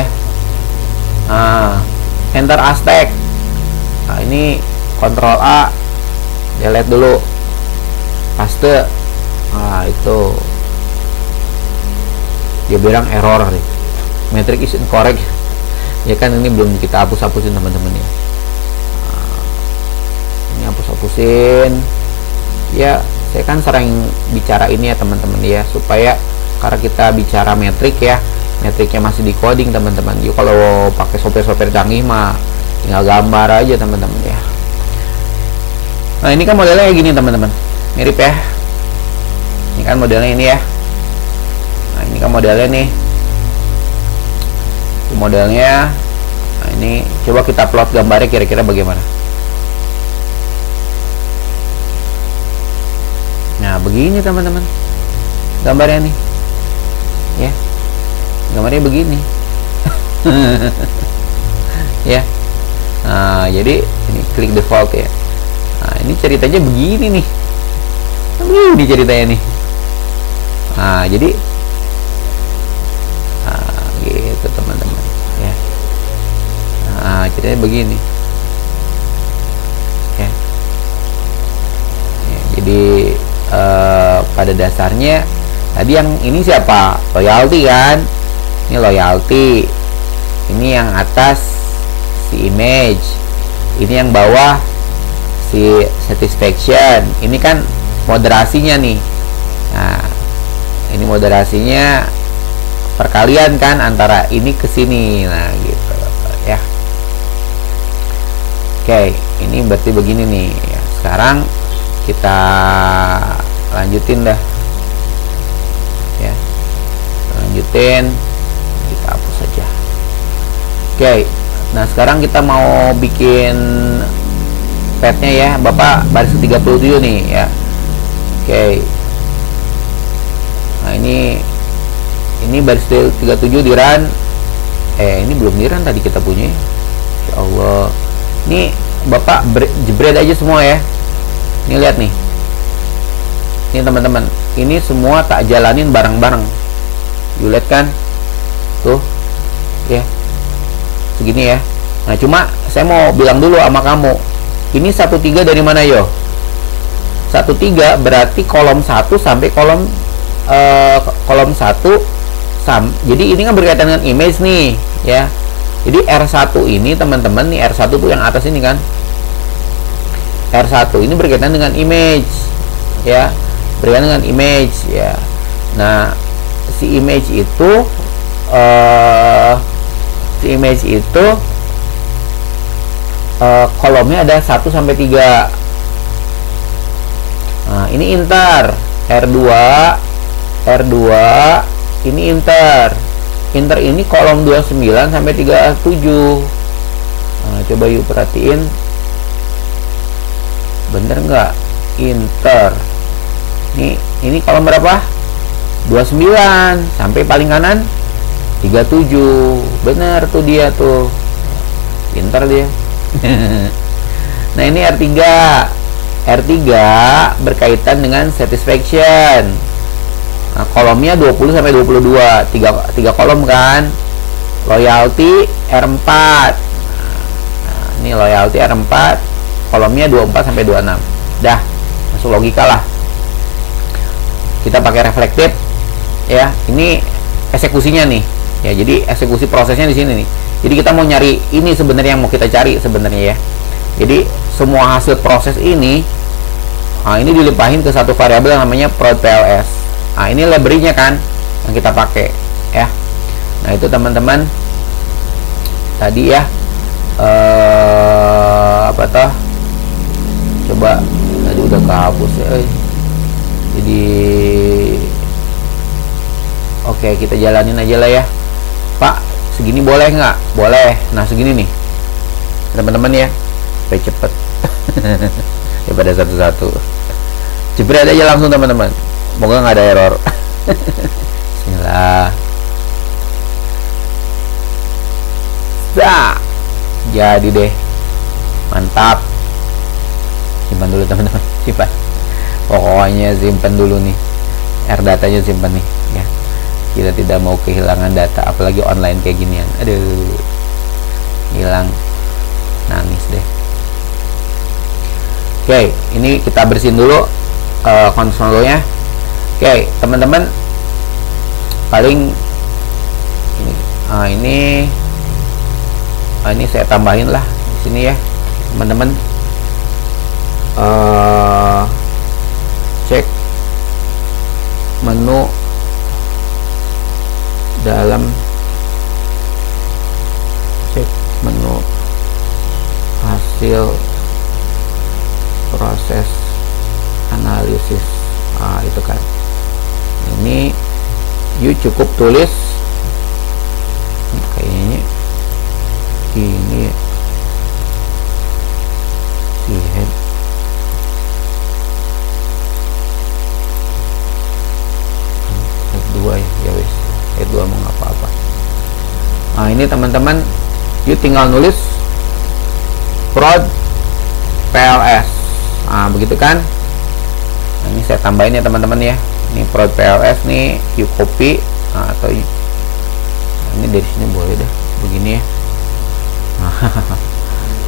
Nah enter Aztec. Nah ini Ctrl A, delete dulu, paste. Nah itu dia bilang error nih, metric is incorrect ya kan. Ini belum kita hapus-hapusin teman-teman ya. Nah, ini hapus-hapusin ya. Saya kan sering bicara ini ya teman-teman ya, supaya karena kita bicara metrik ya, metriknya masih di coding teman-teman. Yuk kalau pakai software canggih mah tinggal gambar aja teman-teman ya. Nah ini kan modelnya kayak gini teman-teman, mirip ya. Ini kan modelnya ini ya. Nah ini kan modelnya nih, itu modelnya. Nah ini coba kita plot gambarnya kira-kira bagaimana. Nah begini teman-teman gambarnya nih ya, gambarnya begini ya. Nah jadi ini klik default ya. Nah ini ceritanya begini nih, begini ceritanya nih. Nah jadi gitu teman-teman ya. Nah ceritanya begini ya. Jadi pada dasarnya tadi yang ini siapa? Loyalty kan? Ini loyalty. Ini yang atas si image. Ini yang bawah si satisfaction. Ini kan moderasinya nih. Nah, ini moderasinya perkalian kan antara ini ke sini. Nah, gitu ya. Oke, ini berarti begini nih ya. Sekarang kita lanjutin dah ya, lanjutin, kita hapus saja. Oke, nah sekarang kita mau bikin petnya ya Bapak, baris 37 nih ya. Oke, nah ini baris 37 di run. Ini belum di run tadi kita punya. Ya Allah, ini Bapak jebret aja semua ya. Ini lihat nih, ini teman-teman, ini semua tak jalanin bareng-bareng. You lihat kan tuh ya, segini ya. Nah cuma saya mau bilang dulu sama kamu, ini 1-3 dari mana yo? 1-3 berarti kolom 1 sampai kolom 1 jadi ini kan berkaitan dengan image nih ya. Jadi R1 ini teman-teman, nih R1 tuh yang atas ini kan, R1 ini berkaitan dengan image ya, berkaitan dengan image ya. Nah si image itu kolomnya ada 1 sampai 3. Nah ini inter R2 ini inter ini kolom 29 sampai 37. Nah coba yuk perhatiin, bener nggak? Inter ini kolom berapa? 29 sampai paling kanan 37. Bener tuh dia tuh, pinter dia. Nah ini R3 berkaitan dengan satisfaction. Nah, kolomnya 20 sampai 22, 3 kolom kan. Loyalty R4. Nah, ini loyalty R4, kolomnya 24 sampai 26. Dah, masuk logika lah. Kita pakai reflektif ya. Ini eksekusinya nih. Ya, jadi eksekusi prosesnya di sini nih. Jadi kita mau nyari ini sebenarnya yang mau kita cari sebenarnya ya. Jadi semua hasil proses ini, ini dilimpahin ke satu variabel yang namanya prod PLS. Nah, ini library-nya kan yang kita pakai ya. Nah, itu teman-teman tadi ya. Apa toh? Coba tadi udah kehapus ya. Jadi oke, kita jalanin aja lah ya. Pak, segini boleh nggak? Boleh. Nah, segini nih teman-teman ya, supaya cepet daripada satu-satu. Jepret aja langsung teman-teman, semoga nggak ada error. Bismillah. Jadi deh, mantap. Simpan dulu teman-teman, simpan. Pokoknya simpan dulu nih, datanya simpan nih ya. Kita tidak mau kehilangan data, apalagi online kayak ginian. Aduh, hilang, nangis deh. Oke, ini kita bersihin dulu konsolnya. Oke, teman-teman, paling ini ini saya tambahin lah di sini ya, teman-teman. Cek menu dalam, cek menu hasil proses analisis. Itu kan, ini you cukup tulis kayaknya ini si head dua ya wis, dua mau apa-apa. Nah, ini teman-teman, you tinggal nulis prod PLS. Nah, begitu kan. Nah, ini saya tambahin ya teman-teman ya. Ini prod PLS nih, you copy atau ini dari sini boleh deh begini ya.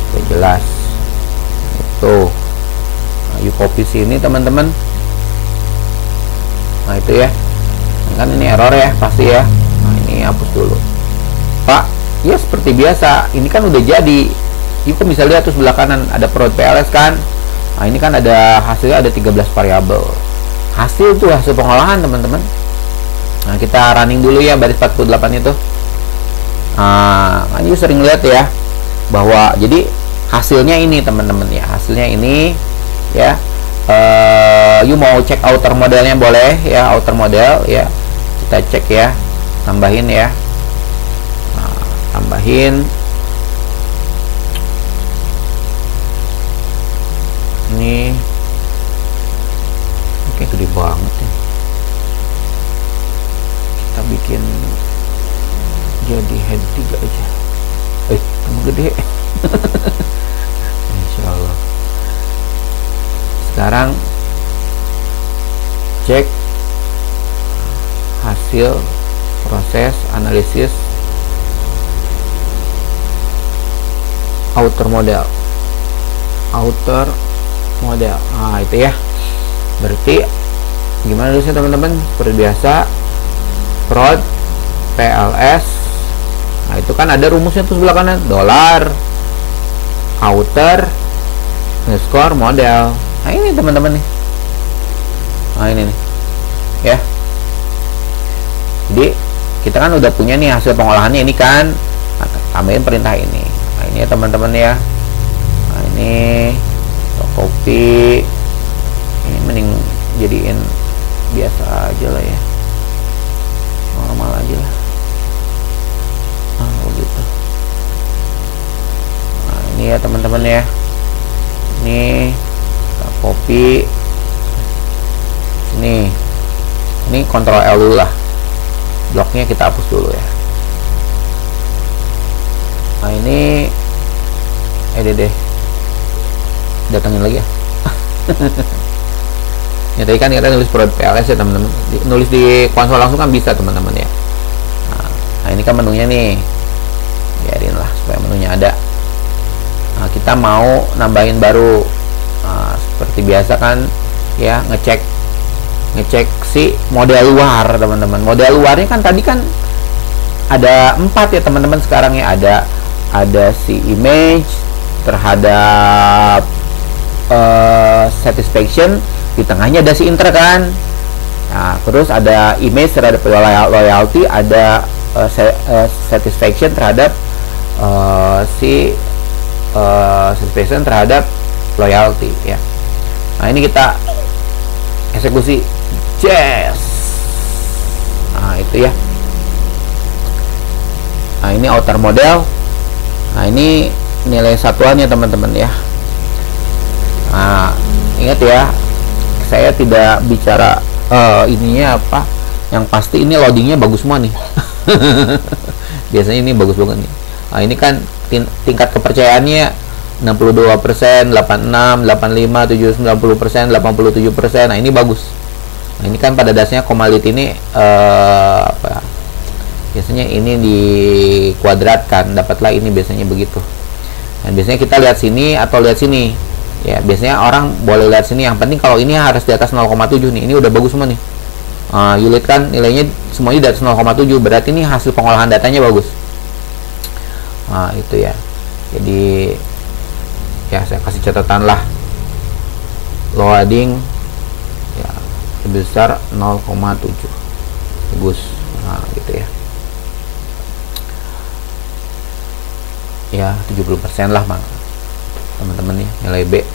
Sudah jelas itu. Nah, you copy sini teman-teman. Nah, itu ya. Kan ini error ya pasti ya. Nah, ini hapus dulu Pak. Ya seperti biasa, ini kan udah jadi. You kok bisa lihat tuh sebelah kanan ada prod PLS kan. Nah, ini kan ada hasilnya, ada 13 variabel. Hasil tuh hasil pengolahan teman-teman. Nah, kita running dulu ya baris 48 itu. Nah, you sering lihat ya bahwa jadi hasilnya ini teman-teman ya, hasilnya ini ya. You mau cek outer modelnya boleh ya, outer model ya, kita cek ya, tambahin ya. Nah, tambahin ini. Oke, gede banget ya, kita bikin jadi head 3 aja. Kamu gede. Insya Allah. Sekarang cek hasil proses analisis outer model. Nah, itu ya. Berarti gimana nulisnya teman-teman? Seperti biasa, prod PLS. Nah, itu kan ada rumusnya tuh sebelah kanan, dolar outer underscore model. Nah, ini teman-teman nih. Nah, ini nih ya. Jadi kita kan udah punya nih hasil pengolahannya ini kan. Nah, tambahin perintah ini. Nah, ini ya teman-teman ya. Nah, ini copy. Ini mending jadiin biasa aja lah ya, normal aja lah. Nah, begitu. Nah, ini ya teman-teman ya. Ini kita copy. Ini Ctrl L dulu lah. Bloknya kita hapus dulu ya. Nah, ini deh datangin lagi ya. Ya tadi kan kita nulis Pro PLS ya teman-teman. Nulis di konsol langsung kan bisa teman-teman ya. Nah, ini kan menunya nih. Biarin lah supaya menunya ada. Nah, kita mau nambahin baru. Nah, seperti biasa kan ya, ngecek si model luar teman-teman. Model luarnya kan tadi kan ada 4 ya teman-teman, sekarang ya ada si image terhadap satisfaction, di tengahnya ada si inter kan. Nah, terus ada image terhadap loyalty, ada satisfaction terhadap satisfaction terhadap loyalty ya. Nah, ini kita eksekusi. Yes. Nah, itu ya. Nah, ini outer model. Nah, ini nilai satuannya teman-teman ya. Nah, ingat ya, saya tidak bicara ininya apa. Yang pasti ini loadingnya bagus semua nih. Biasanya ini bagus banget nih. Nah, ini kan tingkat kepercayaannya 62%, 86, 85, 70, 90%, 87%. Nah, ini bagus. Nah, ini kan pada dasarnya Comalit ini apa? Biasanya ini dikuadratkan, dapatlah ini, biasanya begitu. Dan biasanya kita lihat sini atau lihat sini. Ya, biasanya orang boleh lihat sini. Yang penting kalau ini harus di atas 0,7 nih. Ini udah bagus semua nih. You lihat kan nilainya semuanya di atas 0,7, berarti ini hasil pengolahan datanya bagus. Nah, itu ya. Jadi ya saya kasih catatan lah. Loading ya sebesar 0,7. Bagus. Nah, gitu ya. Ya 70% lah teman-teman ya, nilai B.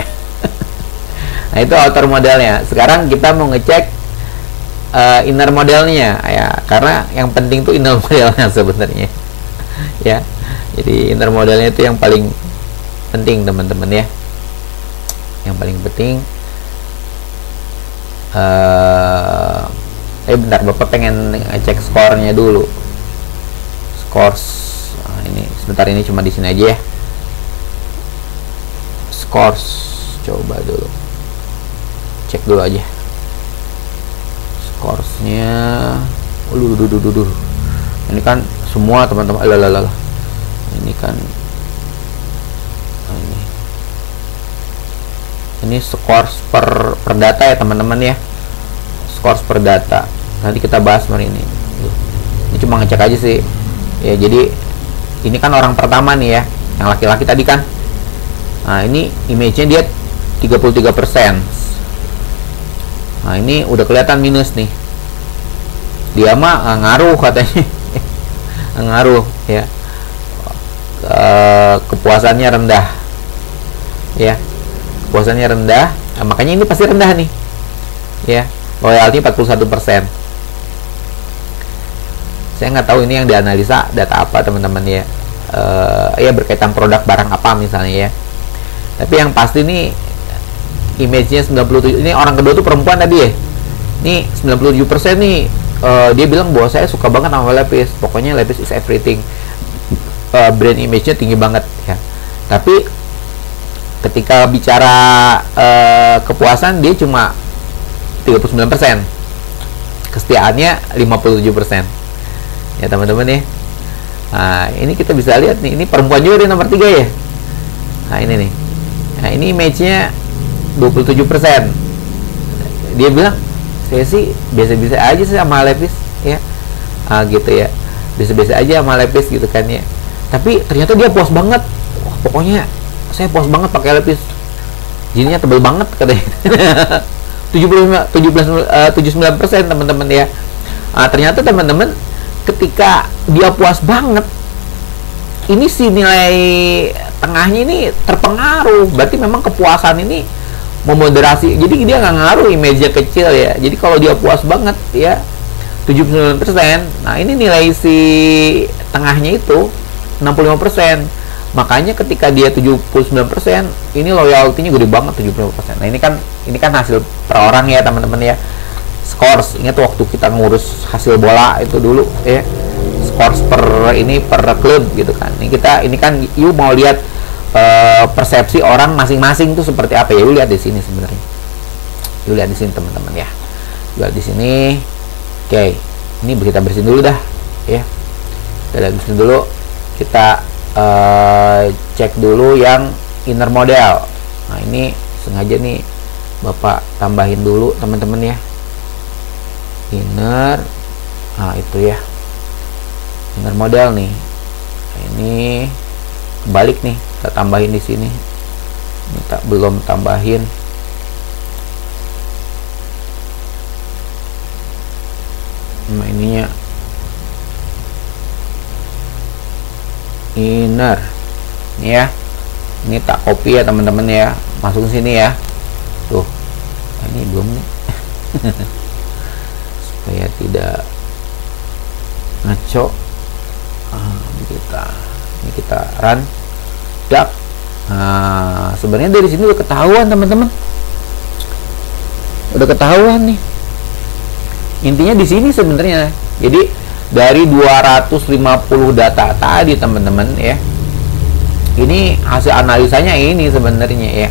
Nah, itu outer modelnya. Sekarang kita mau ngecek inner modelnya ya, karena yang penting tuh inner modelnya sebenarnya. Ya, jadi inner modelnya itu yang paling penting teman-teman ya. Yang paling penting. Bentar, Bapak pengen ngecek skornya dulu. Scores. Nah, ini sebentar, ini cuma di sini aja ya. Scores, coba dulu. Cek dulu aja. Scoresnya. Ini kan semua teman-teman. Ini kan. Ini scores per data ya teman-teman ya. Scores per data. Nanti kita bahas hari ini. Ini cuma ngecek aja sih. Ya, jadi ini kan orang pertama nih ya, yang laki-laki tadi kan. Nah, ini image-nya dia 33%. Nah, ini udah kelihatan minus nih. Dia mah ngaruh katanya. Ngaruh ya. Kepuasannya rendah. Ya. Kepuasannya rendah. Nah, makanya ini pasti rendah nih. Ya. Loyalty 41%. Saya nggak tahu ini yang dianalisa data apa teman-teman ya. Ya berkaitan produk barang apa misalnya ya. Tapi yang pasti nih image-nya 97. Ini orang kedua tuh perempuan tadi ya. Ini 97% nih. Dia bilang bahwa saya suka banget sama Lepis. Pokoknya Lepis is everything. Brand image-nya tinggi banget ya. Tapi ketika bicara kepuasan dia cuma 39%. Kesetiaannya 57%. Ya teman-teman ya. Nah, ini kita bisa lihat nih, ini perempuan juga di nomor 3 ya. Nah, ini nih. Nah, ini image-nya 27%. Dia bilang, saya sih biasa-biasa aja sih sama Lepis ya. Gitu ya. Biasa-biasa aja sama Lepis gitu kan ya. Tapi ternyata dia puas banget. Wah, pokoknya saya puas banget pakai Lepis. Jininya tebel banget katanya. 79% teman-teman ya. Ternyata teman-teman ketika dia puas banget, ini si nilai tengahnya ini terpengaruh. Berarti memang kepuasan ini memoderasi. Jadi dia nggak ngaruh image-nya kecil ya. Jadi kalau dia puas banget ya 79%. Nah, ini nilai si tengahnya itu 65%. Makanya ketika dia 79%, ini loyalty-nya gede banget 75%. Nah, ini kan hasil per orang ya, teman-teman ya. Scores, ingat waktu kita ngurus hasil bola itu dulu ya. Scores per klub gitu kan. Ini kan you mau lihat persepsi orang masing-masing tuh seperti apa ya. You lihat di sini sebenarnya. Yuk lihat di sini teman-teman ya. Lihat di sini. Oke, ini kita bersihin dulu dah ya. Kita bersihin dulu. Kita cek dulu yang inner model. Nah, ini sengaja nih Bapak tambahin dulu teman-teman ya. Inner. Nah, itu ya. Inner model nih. Nah, ini balik nih, kita tambahin di sini. Kita belum tambahin. Nah, ininya inner ini ya, ini tak copy ya teman-teman ya, masuk ke sini ya. Tuh, ini belum nih. Supaya tidak ngaco. Ini kita run dak. Nah, sebenarnya dari sini udah ketahuan teman-teman, udah ketahuan nih. Intinya di sini sebenarnya, jadi dari 250 data tadi teman-teman ya, ini hasil analisanya ini sebenarnya ya.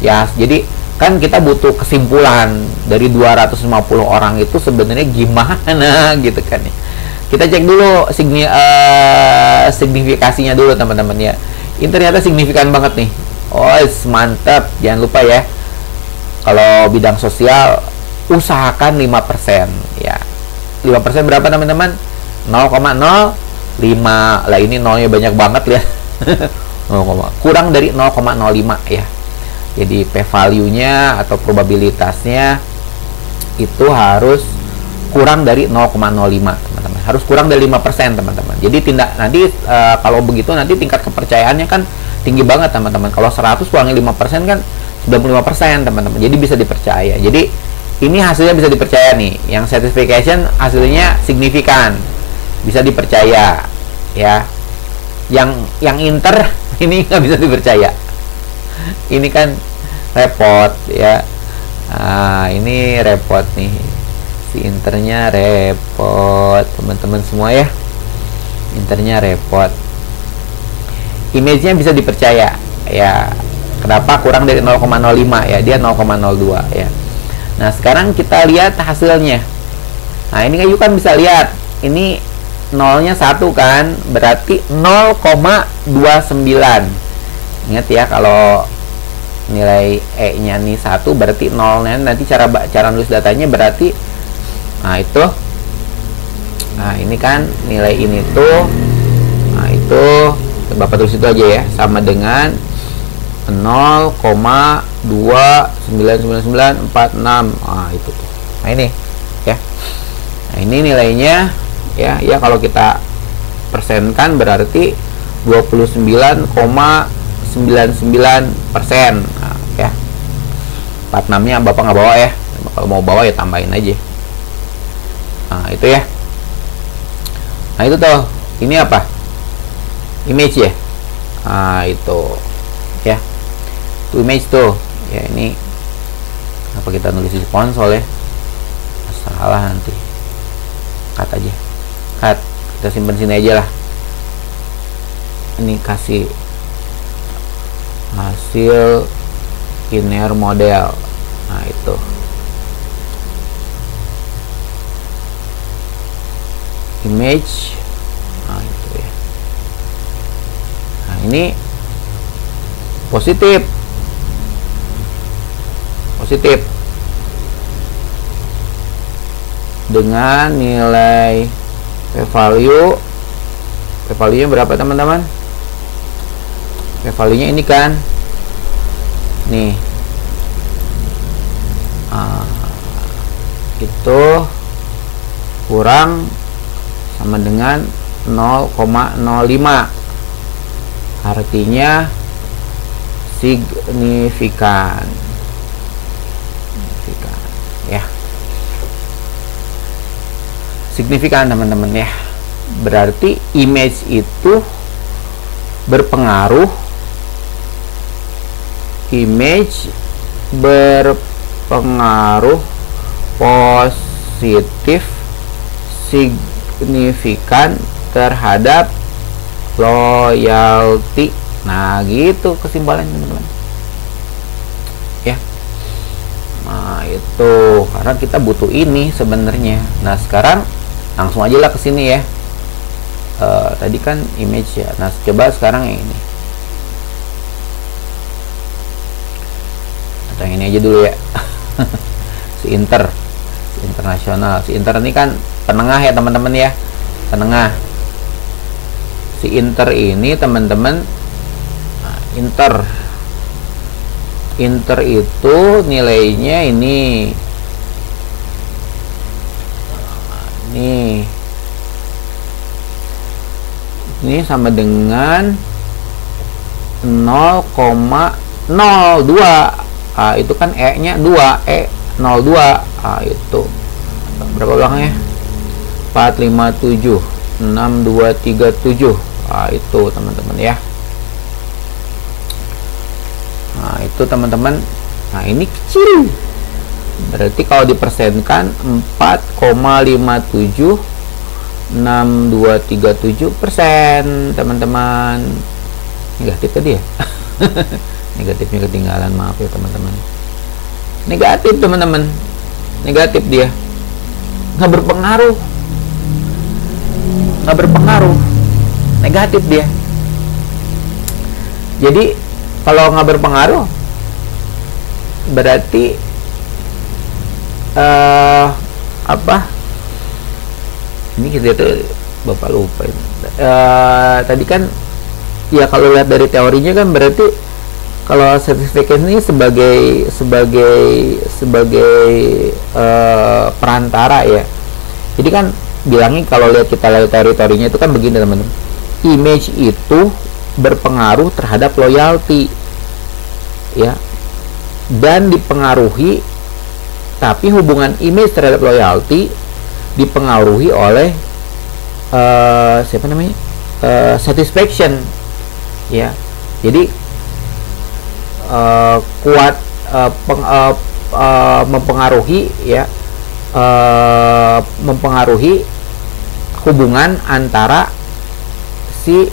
Ya, jadi kan kita butuh kesimpulan dari 250 orang itu sebenarnya gimana gitu kan ya. Kita cek dulu signifikasinya dulu teman-teman ya. Ini ternyata signifikan banget nih. Oh, mantap. Jangan lupa ya, kalau bidang sosial usahakan 5% ya. 5% berapa teman-teman? 0,05. Lah ini nolnya banyak banget ya. Kurang dari 0,05 ya. Jadi p value-nya atau probabilitasnya itu harus kurang dari 0,05 teman-teman. Harus kurang dari 5% teman-teman. Jadi nanti kalau begitu nanti tingkat kepercayaannya kan tinggi banget teman-teman. Kalau 100 kurangi 5% kan 95% teman-teman. Jadi bisa dipercaya. Jadi ini hasilnya bisa dipercaya nih. Yang certification hasilnya signifikan, bisa dipercaya ya. Yang inter ini nggak bisa dipercaya. Ini kan repot ya. Nah, ini repot nih. Si internya repot teman-teman semua ya. Internya repot. Image-nya bisa dipercaya ya. Kenapa kurang dari 0,05 ya? Dia 0,02 ya. Nah, sekarang kita lihat hasilnya. Nah, ini kan bisa lihat. Ini nolnya 1 kan, berarti 0,29. Ingat ya, kalau nilai E-nya nih 1, berarti 0-nya nanti cara nulis datanya berarti, nah itu. Nah, ini kan nilai ini tuh. Nah, itu Bapak tulis itu aja ya, sama dengan 0,29996. Nah, itu tuh. Nah, ini ya. Nah, ini nilainya ya, kalau kita persenkan berarti 29,99%. Nah, ya. 46-nya Bapak nggak bawa ya. Kalau mau bawa ya tambahin aja. Nah, itu ya. Nah, itu tuh. Ini apa? Image ya. Nah, itu ya. Itu image tuh. Ya, ini apa kita nulis di konsol ya? Salah nanti. Cut aja. Cut. Kita simpan sini aja lah. Ini kasih hasil inner model. Nah, itu. Image. Nah, itu ya. Nah, ini positif. Positif. Dengan nilai p-value. P-value-nya berapa teman-teman? P-value-nya ini kan. Nih. Itu kurang sama dengan 0,05. Artinya signifikan. Ya. Signifikan teman-teman ya. Berarti image itu berpengaruh. Image berpengaruh positif signifikan terhadap loyalty. Nah, gitu kesimpulannya teman-teman ya. Nah, Nah, itu karena kita butuh ini sebenarnya. Nah, sekarang langsung aja lah ke sini ya. Tadi kan image ya. Nah, coba sekarang yang ini. Atau yang ini aja dulu ya. Si internasional. Si inter ini kan penengah ya teman-teman ya. Penengah. Si inter ini teman-teman, nah, inter itu nilainya ini sama dengan 0,02. Itu kan E-nya 2, E02. Itu berapa belakangnya? 457 6237. Itu teman-teman ya. Nah, itu teman-teman. Nah, ini kecil. Berarti kalau dipersenkan 4,576237%, teman-teman. Negatif tadi ya. Negatifnya ketinggalan, maaf ya teman-teman. Negatif teman-teman. Negatif dia. Nggak berpengaruh. Negatif dia. Jadi kalau nggak berpengaruh berarti apa? Ini kita tuh Bapak lupa ini. Tadi kan ya kalau lihat dari teorinya kan berarti kalau certificate ini sebagai perantara ya. Jadi kan bilangnya kalau lihat kita lihat teorinya itu kan begini teman-teman. Image itu berpengaruh terhadap loyalty ya, dan dipengaruhi, tapi hubungan image terhadap loyalty dipengaruhi oleh siapa namanya, satisfaction ya. Jadi kuat mempengaruhi ya, mempengaruhi hubungan antara si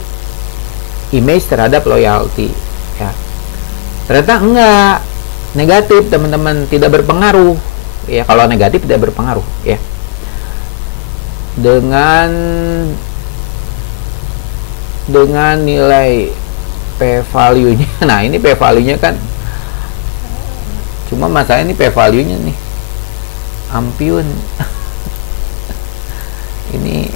image terhadap loyalty ya. Ternyata enggak, negatif teman-teman, tidak berpengaruh ya. Kalau negatif tidak berpengaruh ya. Dengan nilai p value-nya. Nah, ini p value-nya kan cuma masalah ini p value-nya nih ampun. Ini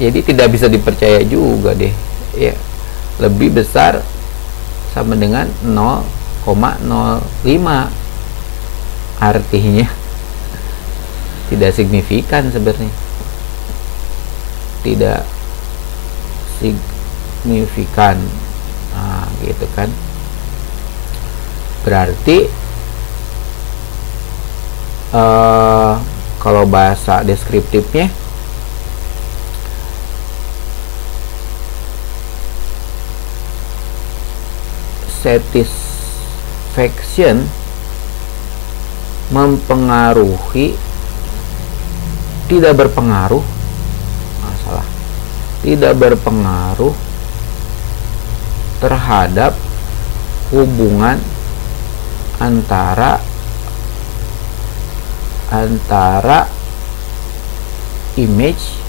jadi tidak bisa dipercaya juga deh ya. Lebih besar sama dengan 0,05, artinya tidak signifikan sebenarnya, tidak signifikan. Nah, gitu kan, berarti kalau bahasa deskriptifnya satisfaction mempengaruhi, tidak berpengaruh, masalah tidak berpengaruh terhadap hubungan antara image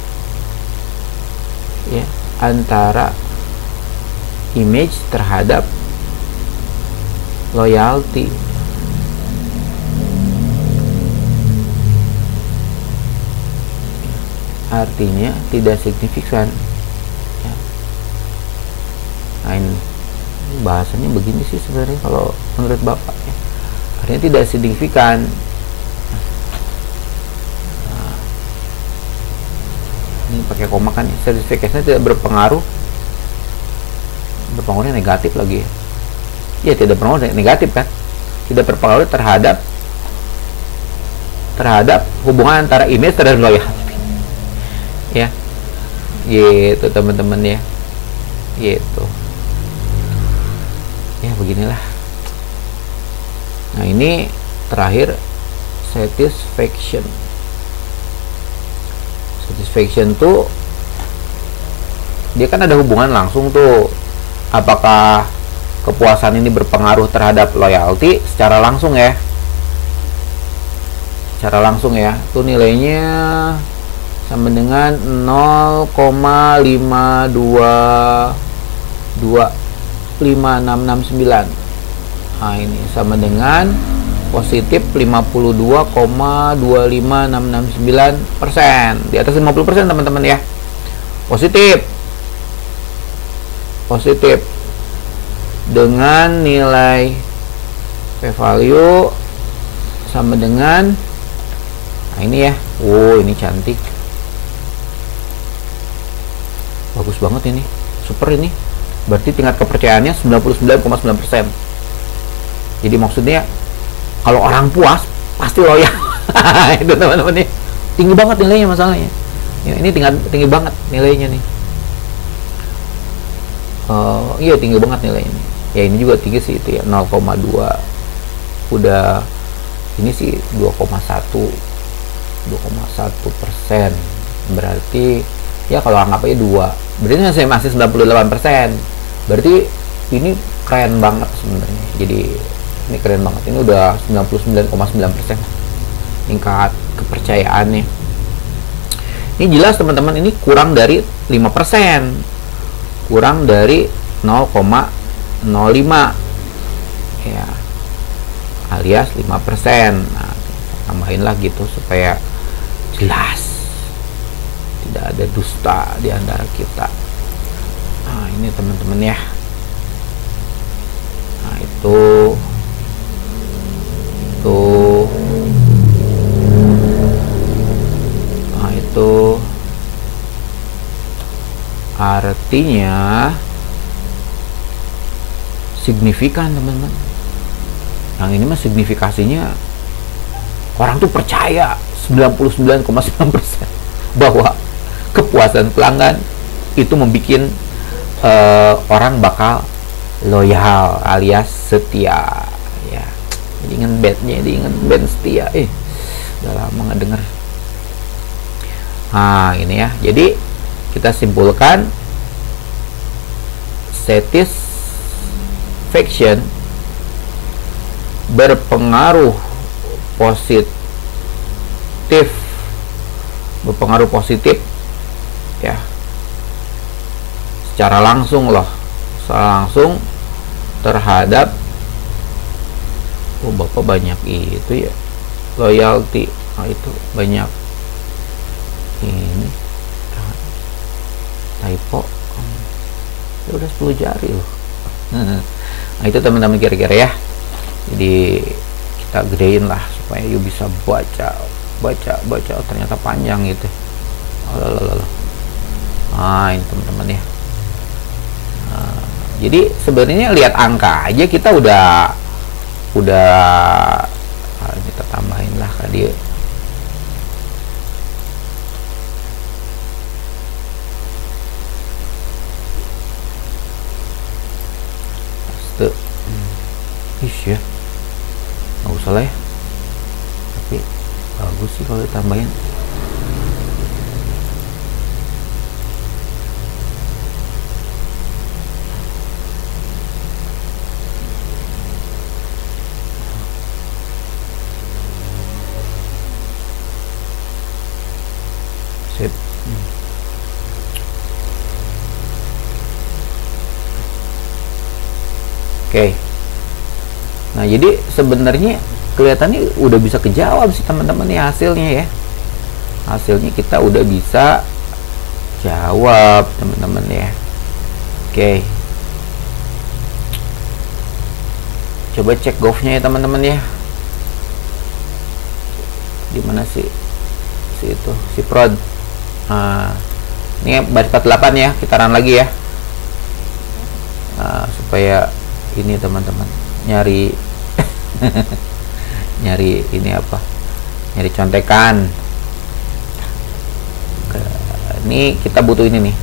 ya, antara image terhadap loyalty. Artinya tidak signifikan ya. Nah, ini bahasanya begini sih sebenarnya kalau menurut Bapak ya. Artinya tidak signifikan. Nah, ini pakai koma kan, sertifikasinya tidak berpengaruh. Berpengaruhnya negatif lagi ya. Ya, tidak berpengaruh negatif kan, tidak berpengaruh terhadap hubungan antara image terhadap loyalty ya, gitu teman-teman ya, gitu ya, beginilah. Nah, ini terakhir satisfaction tuh dia kan ada hubungan langsung tuh, apakah kepuasan ini berpengaruh terhadap loyalty secara langsung ya. Secara langsung ya. Itu nilainya sama dengan 0,5222569. Nah, ini sama dengan positif 52,25669%. Di atas 50% teman-teman ya. Positif. Positif. Dengan nilai p-value sama dengan, nah ini ya. Oh, ini cantik. Bagus banget ini. Super ini. Berarti tingkat kepercayaannya 99,9%. Jadi maksudnya kalau orang puas pasti loyal. Itu teman-teman nih. Tinggi banget nilainya masalahnya. Ya, ini tinggi banget nilainya nih. Iya tinggi banget nilainya. Ya ini juga tinggi sih itu ya, 0,2. Udah ini sih 2,1%. Berarti ya kalau anggap aja 2. Berarti masih 98%. Berarti ini keren banget sebenarnya. Jadi ini keren banget. Ini udah 99,9% tingkat kepercayaannya. Ini jelas teman-teman, ini kurang dari 5%. Kurang dari 0,05 ya, alias 5%. Nah, tambahin lah gitu supaya jelas, tidak ada dusta di antara kita. Nah, ini teman-teman ya. Nah, itu nah, itu artinya signifikan teman-teman. Yang ini mah signifikasinya orang tuh percaya 99,9% bahwa kepuasan pelanggan itu membuat orang bakal loyal alias setia ya. Jadi ingat bandnya, ingat band setia. Udah lama nggak denger. Nah ini ya, jadi kita simpulkan satisfaction berpengaruh positif ya, secara langsung terhadap bapak banyak itu ya, loyalty. Nah, itu banyak ini typo ya, udah 10 jari loh. Nah itu teman-teman kira-kira ya. Jadi kita gedein lah supaya you bisa baca. Ternyata panjang gitu. Nah ini teman-teman ya. Nah, jadi sebenarnya lihat angka aja kita udah kita tambahin lah ke dia. Ya nggak usah lah ya, tapi bagus sih kalau ditambahin. Sip. Oke. Nah, jadi sebenarnya kelihatannya udah bisa kejawab sih teman-teman ya hasilnya ya. Hasilnya kita udah bisa jawab teman-teman ya. Oke. Coba cek golfnya ya teman-teman ya. Di mana sih itu si prod? Nah, ini baris 48 ya, kita run lagi ya. Nah, supaya ini teman-teman nyari ini apa, nyari contekan. Ini kita butuh ini nih,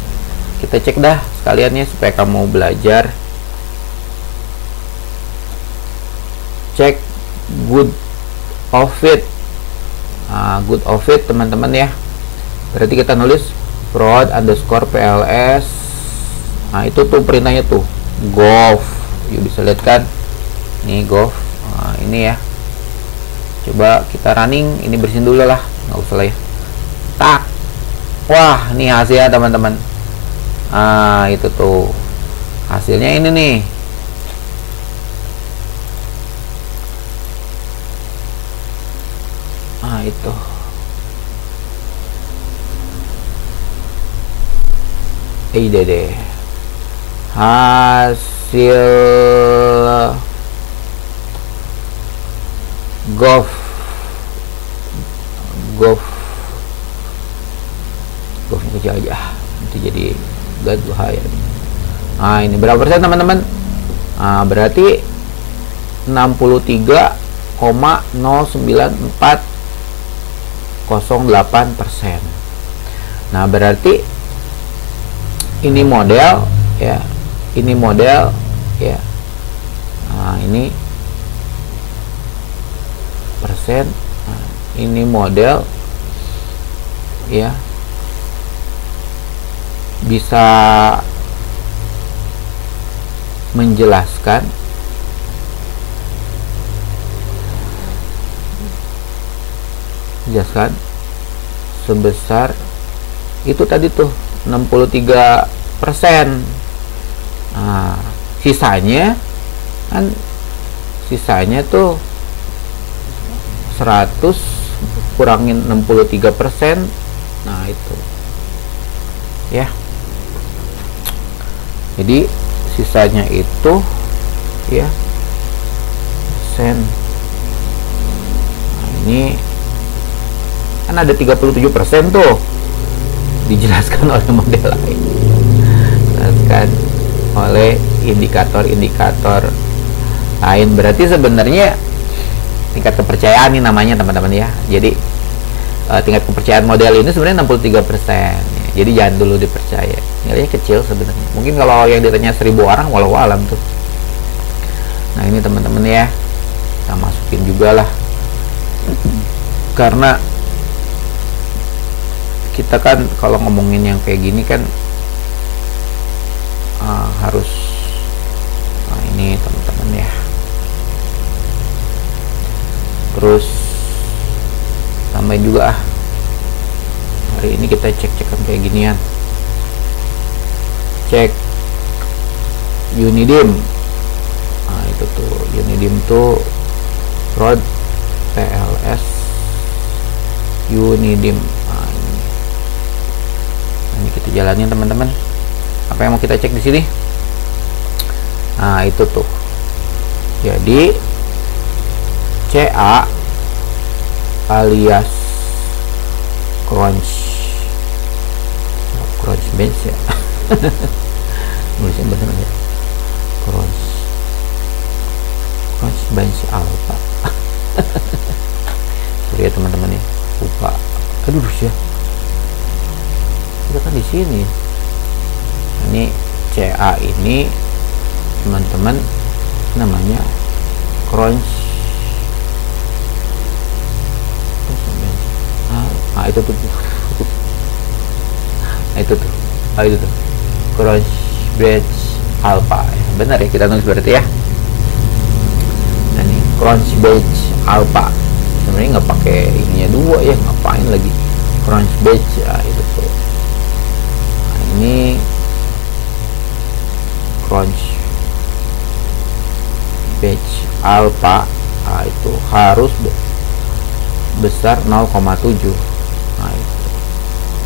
kita cek dah sekaliannya supaya kamu belajar. Cek good of it. Nah, good of it teman-teman ya, berarti kita nulis prod underscore pls. Nah itu tuh perintahnya tuh golf Yuk bisa lihat kan, ini Golf. Nah, ini ya, coba kita running, ini bersihin dulu lah, nggak usah lah ya. Tak, wah ini hasilnya teman-teman. Itu tuh hasilnya ini nih. Itu deh hasil Golf kecil aja, nanti jadi gak bahaya. Ini berapa persen teman-teman? Berarti 63,094008%. Nah berarti ini model ya, ini model ya. Ini persen, ini model ya, bisa menjelaskan sebesar itu tadi tuh 63%. Sisanya tuh 100 kurangin 63%. Nah itu ya, jadi sisanya itu ya sen. Ini kan ada 37% tuh, dijelaskan oleh model lain, dijelaskan oleh indikator-indikator lain. Berarti sebenarnya tingkat kepercayaan ini namanya teman-teman ya. Jadi tingkat kepercayaan model ini sebenarnya 63%. Jadi jangan dulu dipercaya, nilainya kecil sebenarnya. Mungkin kalau yang ditanya 1000 orang, walau alam tuh. Nah ini teman-teman ya, kita masukin juga lah, karena kita kan kalau ngomongin yang kayak gini kan harus, ini teman-teman ya. Terus tambahin juga hari ini kita cek-cekan kayak ginian. Cek Unidim. Itu tuh Unidim tuh Prod PLS Unidim. Ini kita jalanin teman-teman. Apa yang mau kita cek di sini? Itu tuh. Jadi CA alias Crunchbase ya. Nulisnya bener ya, Crunchbase Alpha. Sorry ya teman-teman ya, lupa. Aduh ya, kita kan di sini. Ini CA ini teman-teman namanya itu tuh Crunchbase Alpha ya. Benar ya kita nulis berarti ya. Nah ini Crunchbase Alpha, sebenarnya nggak pakai ininya dua ya, ngapain lagi Crunchbase ya. Itu tuh, nah, ini Crunchbase Alpha. Itu harus besar 0,7. Nah itu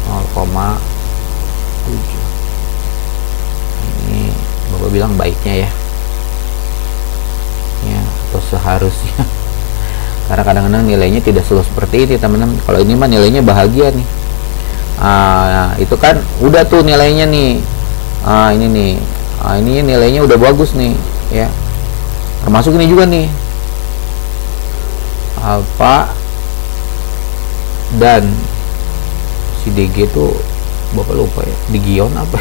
0,7. Ini Bapak bilang baiknya ya, atau seharusnya. Karena kadang-kadang nilainya tidak selalu seperti ini teman-teman. Kalau ini mah nilainya bahagia nih. Itu kan udah tuh nilainya nih. Ini nih, ini nilainya udah bagus nih ya. Termasuk ini juga nih, Alpha dan si DG tuh Bapak lupa ya, Digion apa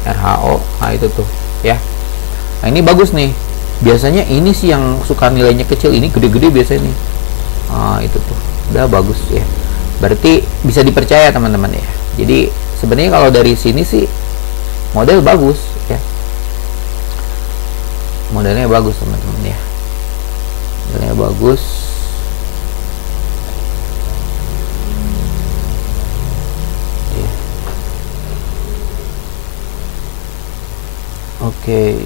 RHO. Itu tuh ya. Nah ini bagus nih. Biasanya ini sih yang suka nilainya kecil, ini gede-gede biasanya nih. Itu tuh udah bagus ya, berarti bisa dipercaya teman-teman ya. Jadi sebenarnya kalau dari sini sih model bagus ya. modelnya bagus teman-teman ya, modelnya bagus. Oke.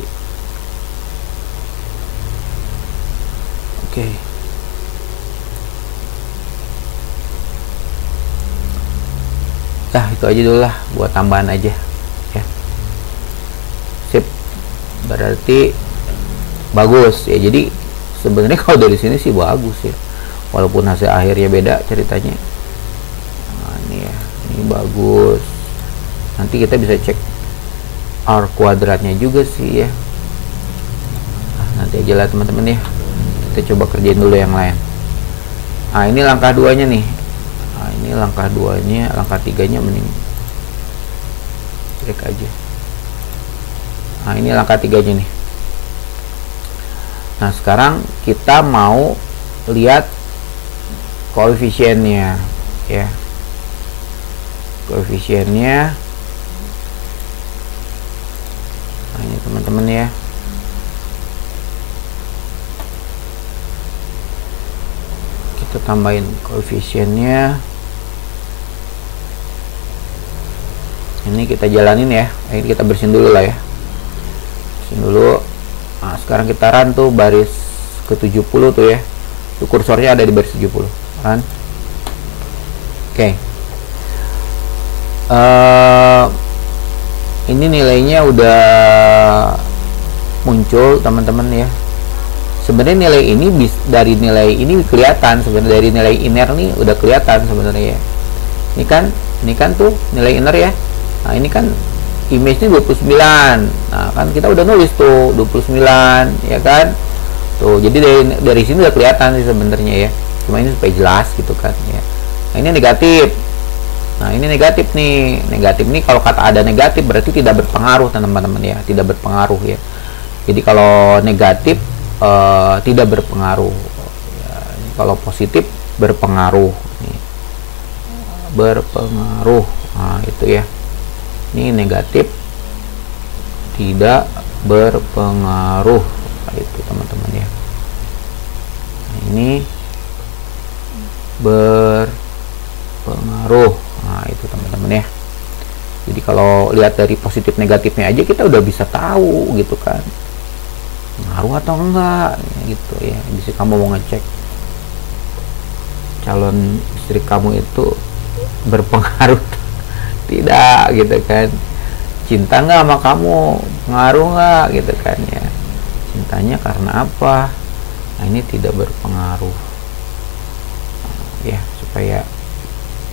Nah, itu aja dulu lah, buat tambahan aja ya. Sip. Berarti bagus ya. Jadi sebenarnya kalau dari sini sih bagus ya, walaupun hasil akhirnya beda ceritanya. Nah, ini ya, ini bagus. Nanti kita bisa cek R kuadratnya juga sih ya. Nah, nanti aja lah teman-teman ya, kita coba kerjain dulu yang lain. Nah, ini langkah 2-nya nih. Nah, ini langkah 2-nya, langkah 3-nya mending cek aja. Nah, ini langkah 3-nya nih. Nah, sekarang kita mau lihat koefisiennya ya. Koefisiennya. Nah, ini teman-teman ya. Kita tambahin koefisiennya. Ini kita jalanin ya. Ini kita bersihin dulu lah ya. Bersihin dulu. Nah, sekarang kita run tuh baris ke 70 tuh ya. Tuh kursornya ada di baris 70. Run. Oke. Ini nilainya udah muncul teman-teman ya. Sebenarnya nilai ini dari nilai ini kelihatan, sebenarnya dari nilai inner nih udah kelihatan sebenarnya ya. Ini kan tuh nilai inner ya. Nah, ini kan image-nya 29. Nah, kan kita udah nulis tuh 29 ya kan. Tuh, jadi dari sini udah kelihatan sih sebenarnya ya. Cuma ini supaya jelas gitu kan ya. Nah, ini negatif. Nah, ini negatif nih. Negatif nih, kalau kata ada negatif berarti tidak berpengaruh teman-teman ya, tidak berpengaruh ya. Jadi kalau negatif tidak berpengaruh. Ya, kalau positif berpengaruh. Nih. Berpengaruh. Nah, itu ya. Ini negatif tidak berpengaruh. Nah, itu teman-teman ya. Nah, ini berpengaruh. Nah, itu teman-teman ya. Jadi kalau lihat dari positif negatifnya aja kita udah bisa tahu gitu kan, ngaruh atau enggak gitu ya. Bisa kamu mau ngecek calon istri kamu itu berpengaruh tidak gitu kan, cinta nggak sama kamu, pengaruh nggak gitu kan ya, cintanya karena apa. Nah, ini tidak berpengaruh. Nah, ya, supaya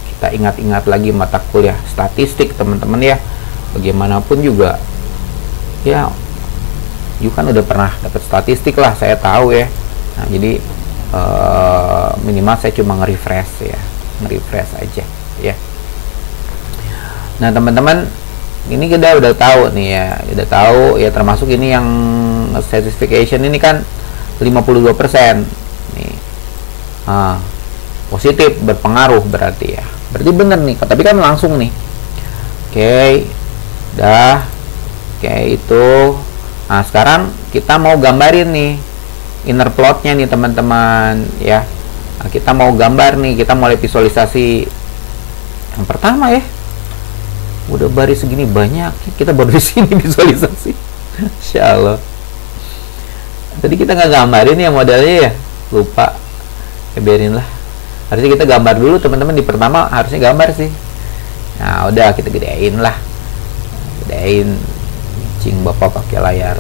kita ingat-ingat lagi mata kuliah statistik teman-teman ya. Bagaimanapun juga ya, you kan udah pernah dapat statistik lah, saya tahu ya. Nah, jadi minimal saya cuma nge-refresh ya, nge-refresh aja ya. Nah, teman-teman, ini kita udah tahu nih ya, udah tahu ya, termasuk ini yang satisfaction ini kan 52% nih. Positif berpengaruh berarti ya. Berarti bener nih, tapi kan langsung nih. Oke, dah. Oke, itu. Nah, sekarang kita mau gambarin nih inner plotnya nih teman-teman ya. Nah, kita mau gambar nih, kita mulai visualisasi yang pertama ya. Udah baris segini banyak, kita baru di sini visualisasi. Insya Allah. Tadi kita nggak gambarin ya modelnya ya, lupa. Ya, biarin lah. Harusnya kita gambar dulu teman-teman, di pertama harusnya gambar sih. Nah, udah kita gedein lah, gedein. Cing, bapak pakai layar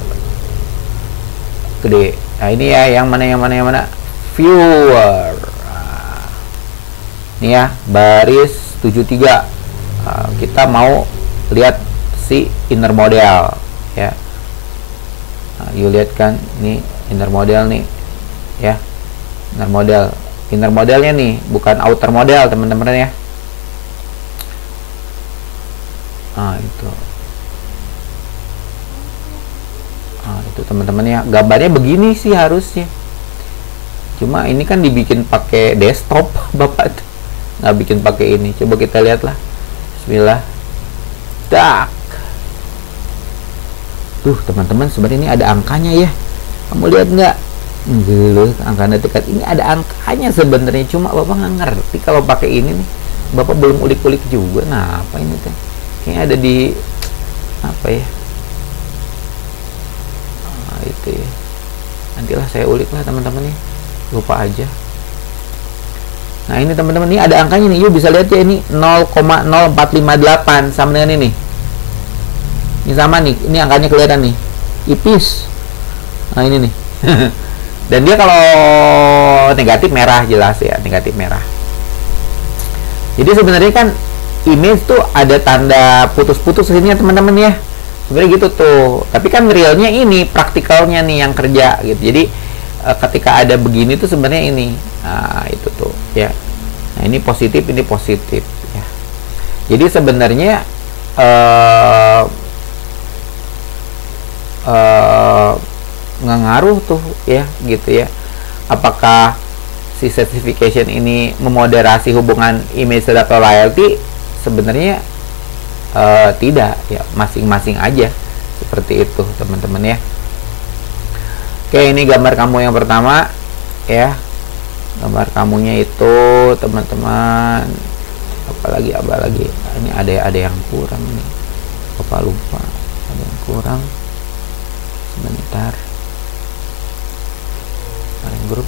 gede. Nah, ini ya, yang mana viewer. Nah, ini ya, baris 73. Kita mau lihat si inner model ya. Nah, you lihat kan, ini inner model nih ya, inner modelnya nih, bukan outer model teman-teman ya. Nah, itu teman-teman ya, gambarnya begini sih harusnya. Cuma ini kan dibikin pakai desktop bapak tuh, nggak bikin pakai ini. Coba kita lihat lah. Bismillah. Tak. Tuh teman-teman, sebenarnya ini ada angkanya ya. Kamu lihat nggak? Enggak, angka dekat ini ada angkanya sebenarnya, cuma bapak nggak ngerti kalau pakai ini nih. Bapak belum ulik-ulik juga. Nah, apa ini teh? Kayaknya ada di apa ya? Nah, itu ya. Nantilah saya ulik lah teman-teman ya. Lupa aja. Nah ini teman-teman, ini ada angkanya nih. Yuk bisa lihat ya, ini 0,0458 sama dengan ini. Ini sama nih, ini angkanya kelihatan nih. Ipis. Nah ini nih. Dan dia kalau negatif merah jelas ya, negatif merah. Jadi sebenarnya kan image tuh ada tanda putus-putus ini ya teman-teman ya. Sebenarnya gitu tuh. Tapi kan realnya ini, praktikalnya nih yang kerja gitu. Jadi ketika ada begini tuh sebenarnya ini. Nah, itu tuh ya. Nah, ini positif ya. Jadi sebenarnya nggak ngaruh tuh ya gitu ya. Apakah si certification ini memoderasi hubungan image atau loyalty? Sebenarnya tidak ya, masing-masing aja seperti itu teman-teman ya. Oke, ini gambar kamu yang pertama ya. Gambar kamunya itu teman-teman, apa lagi ini ada yang kurang nih, Bapak lupa ada yang kurang. Sebentar, grup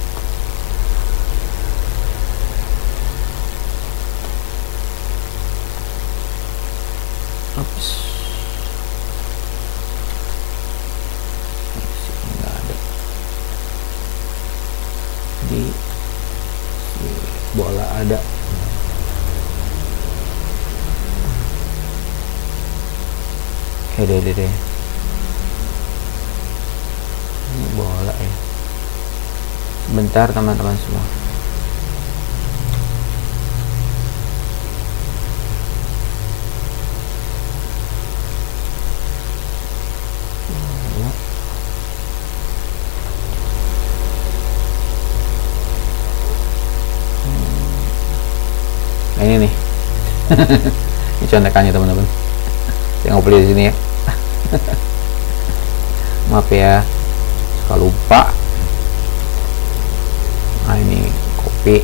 nggak ada di bola ada. Deh ini bola ya. Bentar teman-teman semua. Nah, ini nih. Ini contekannya teman-teman. Saya ngopi di sini ya. Maaf ya, suka lupa. Nah ini kopi.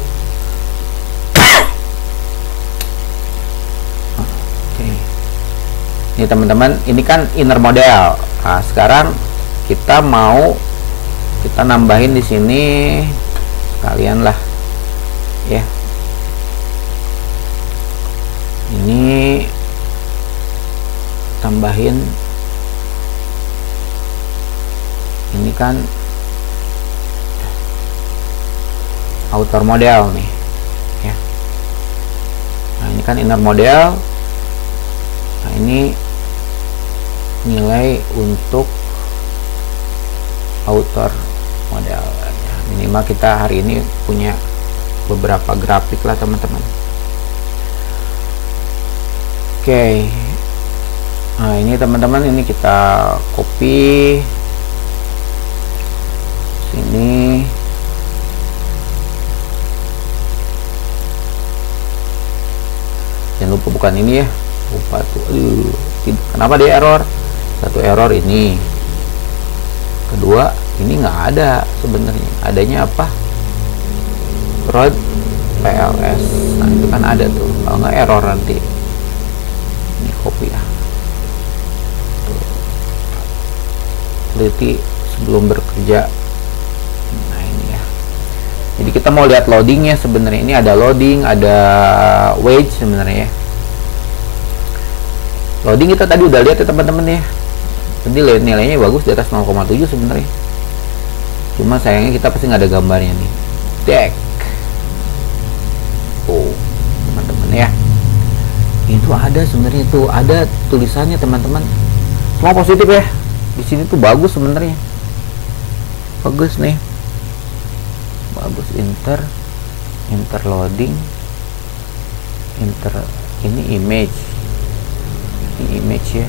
Oke. Ini teman-teman, ini kan inner model. Nah, sekarang kita nambahin di sini kalian lah, ya. Ini tambahin, ini kan outer model nih ya. Nah ini kan inner model. Nah ini nilai untuk outer model ya. Minimal kita hari ini punya beberapa grafik lah teman-teman. Oke. Nah ini teman-teman, ini kita copy sini. Jangan lupa bukan ini ya, lupa tuh. Aduh, kenapa dia error? Satu error ini, kedua ini nggak ada sebenarnya. Adanya apa? Road PLS. Nah itu kan ada tuh. Kalau nggak error nanti. Ini copy ya. Teliti sebelum bekerja. Nah ini ya. Jadi kita mau lihat loadingnya sebenarnya. Ini ada loading, ada wage sebenarnya ya. Loading kita tadi udah lihat ya teman-teman ya. Tadi nilainya bagus di atas 0,7 sebenarnya. Cuma sayangnya kita pasti nggak ada gambarnya nih. Deck. Oh teman-teman ya. Itu ada sebenarnya, tuh ada tulisannya teman-teman. Semua positif ya. Di sini tuh bagus sebenarnya. Bagus nih. Bagus inter loading, ini image. Ini image ya.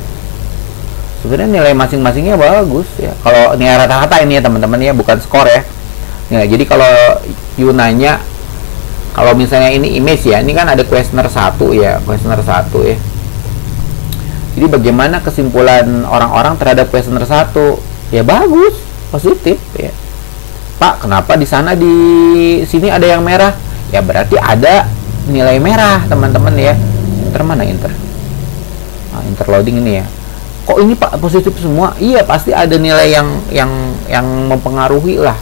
Sebenarnya nilai masing-masingnya bagus ya. Kalau nilai rata-rata ini ya teman-teman ya, bukan skor ya. Nah, jadi kalau Yunanya, kalau misalnya ini image ya, ini kan ada questionnaire 1 ya, questionnaire 1 ya. Jadi bagaimana kesimpulan orang-orang terhadap questionnaire 1? Ya bagus. positif ya. Pak, kenapa di sana di sini ada yang merah? Ya berarti ada nilai merah teman-teman ya. Inter mana inter? Nah, interloading ini ya. Kok ini Pak positif semua? Iya, pasti ada nilai yang mempengaruhi lah.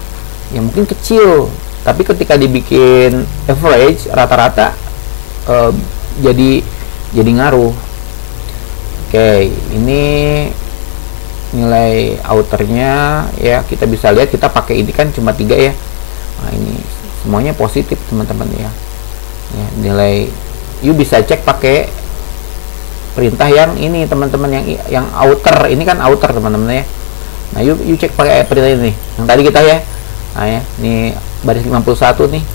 Ya mungkin kecil, tapi ketika dibikin average rata-rata jadi ngaruh. Oke, ini nilai outernya ya, kita bisa lihat, kita pakai ini kan cuma 3 ya. Nah, ini semuanya positif teman-teman ya. Ya, nilai you bisa cek pakai perintah yang ini teman-teman, yang outer ini kan outer teman-teman ya. Nah, you cek pakai perintah ini yang tadi kita ya. Nah ya, ini baris 51 nih.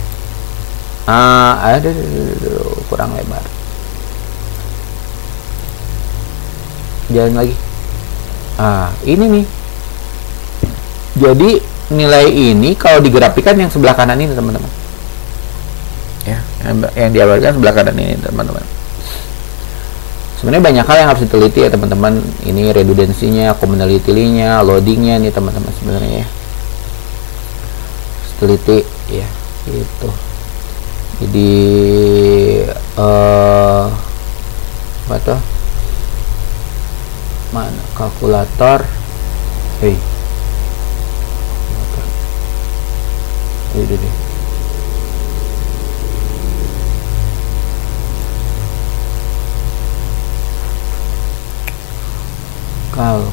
Kurang lebar. Jalan lagi. Ini nih. Jadi nilai ini kalau digrafikan yang sebelah kanan ini teman-teman. Ya, yang diabadikan sebelah kanan ini teman-teman. Sebenarnya banyak hal yang harus diteliti ya teman-teman. Ini redundansinya, commonality-nya, loadingnya nih teman-teman sebenarnya ya. Teliti ya gitu. Jadi apa tuh? Mana kalkulator? Ini deh.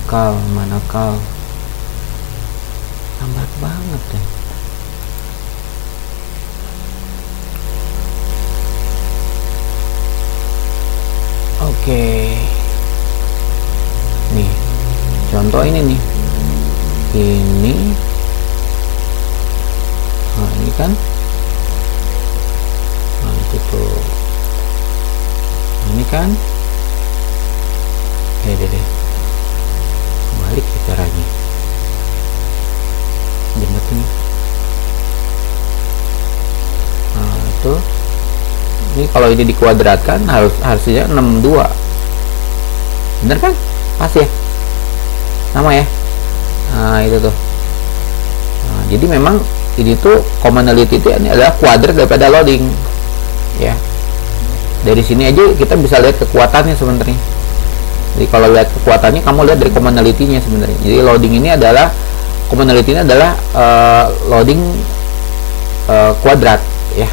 Kal mana kal? Lambat banget deh. Oke. Nih, contoh ini nih. Ini. Nah, ini kan. Nah, itu tuh. Ini kan. Deh. Balik caranya. Jembatan nih. Nah, itu. Ini kalau ini dikuadratkan harusnya 62. Bener kan? Pas ya? Sama ya? Nah, itu tuh. Nah, jadi memang ini tuh commonality itu ini adalah kuadrat daripada loading. Ya. Dari sini aja kita bisa lihat kekuatannya sebenarnya. Jadi kalau lihat kekuatannya, kamu lihat dari commonality-nya sebenarnya. Jadi loading ini adalah commonality-nya adalah loading kuadrat ya.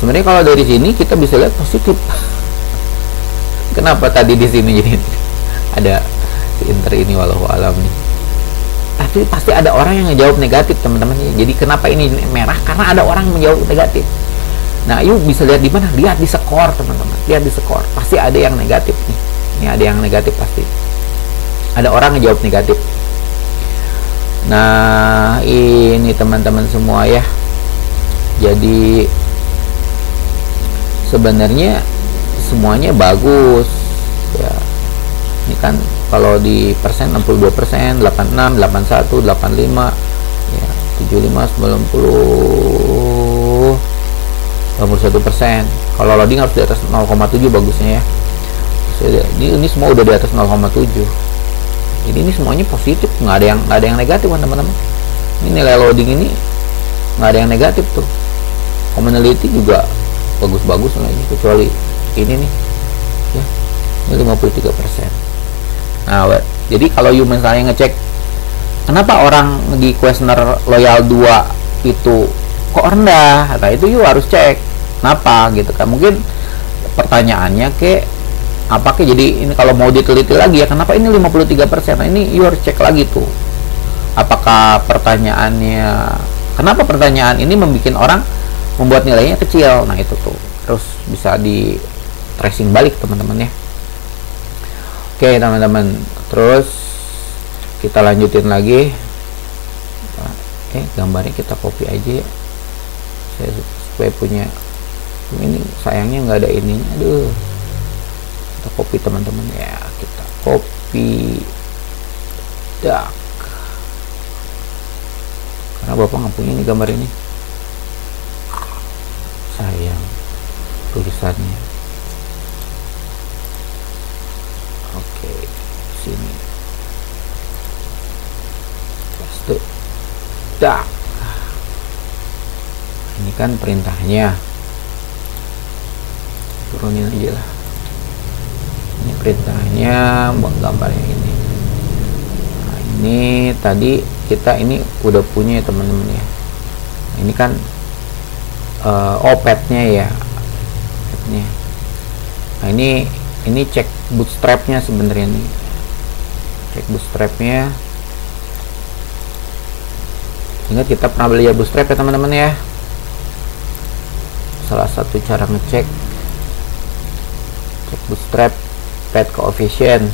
Sebenarnya kalau dari sini kita bisa lihat positif. Kenapa tadi di sini jadi ada inter ini walau alam nih. Tapi pasti ada orang yang menjawab negatif teman-teman. Jadi kenapa ini merah? Karena ada orang yang menjawab negatif. Nah, yuk bisa lihat di mana? Lihat di skor teman-teman. Lihat di skor. Pasti ada yang negatif nih. Ini ada yang negatif pasti. Ada orang yang jawab negatif. Nah, ini teman-teman semua ya. Jadi sebenarnya semuanya bagus ya. Ini kan kalau di persen 62%, 86, 81, 85 ya, 75, 90, 91%. Kalau loading harus di atas 0,7 bagusnya ya. Ini semua udah di atas 0,7. Jadi ini semuanya positif, nggak ada yang negatif teman-teman. Ini nilai loading ini nggak ada yang negatif tuh. Commonality juga bagus-bagus lagi, kecuali ini nih ya, ini 53%. Nah, jadi kalau you misalnya ngecek kenapa orang di kuesioner loyal 2 itu kok rendah, nah itu you harus cek kenapa gitu kan. Mungkin pertanyaannya apakah jadi ini kalau mau diteliti lagi ya, kenapa ini 53%. Nah, ini you harus cek lagi tuh, apakah pertanyaannya, kenapa pertanyaan ini membuat orang membuat nilainya kecil. Nah, itu tuh terus bisa di tracing balik teman-teman ya. Oke teman-teman, terus kita lanjutin lagi. Gambarnya kita copy aja ya, supaya punya. Ini sayangnya nggak ada ininya, aduh. Kita copy teman-teman ya, kita copy dak, karena bapak nggak punya nih gambar ini, sayang tulisannya. Oke, sini paste. dak. Ini kan perintahnya, turunin aja lah. Ini perintahnya, buat gambar yang ini. Nah, ini tadi kita ini udah punya ya teman-teman ya. Nah, ini kan opetnya ya. Nah, ini cek bootstrapnya sebenarnya nih. Cek bootstrapnya. Ingat kita pernah belajar bootstrap ya teman-teman ya. Salah satu cara ngecek cek bootstrap path coefficient.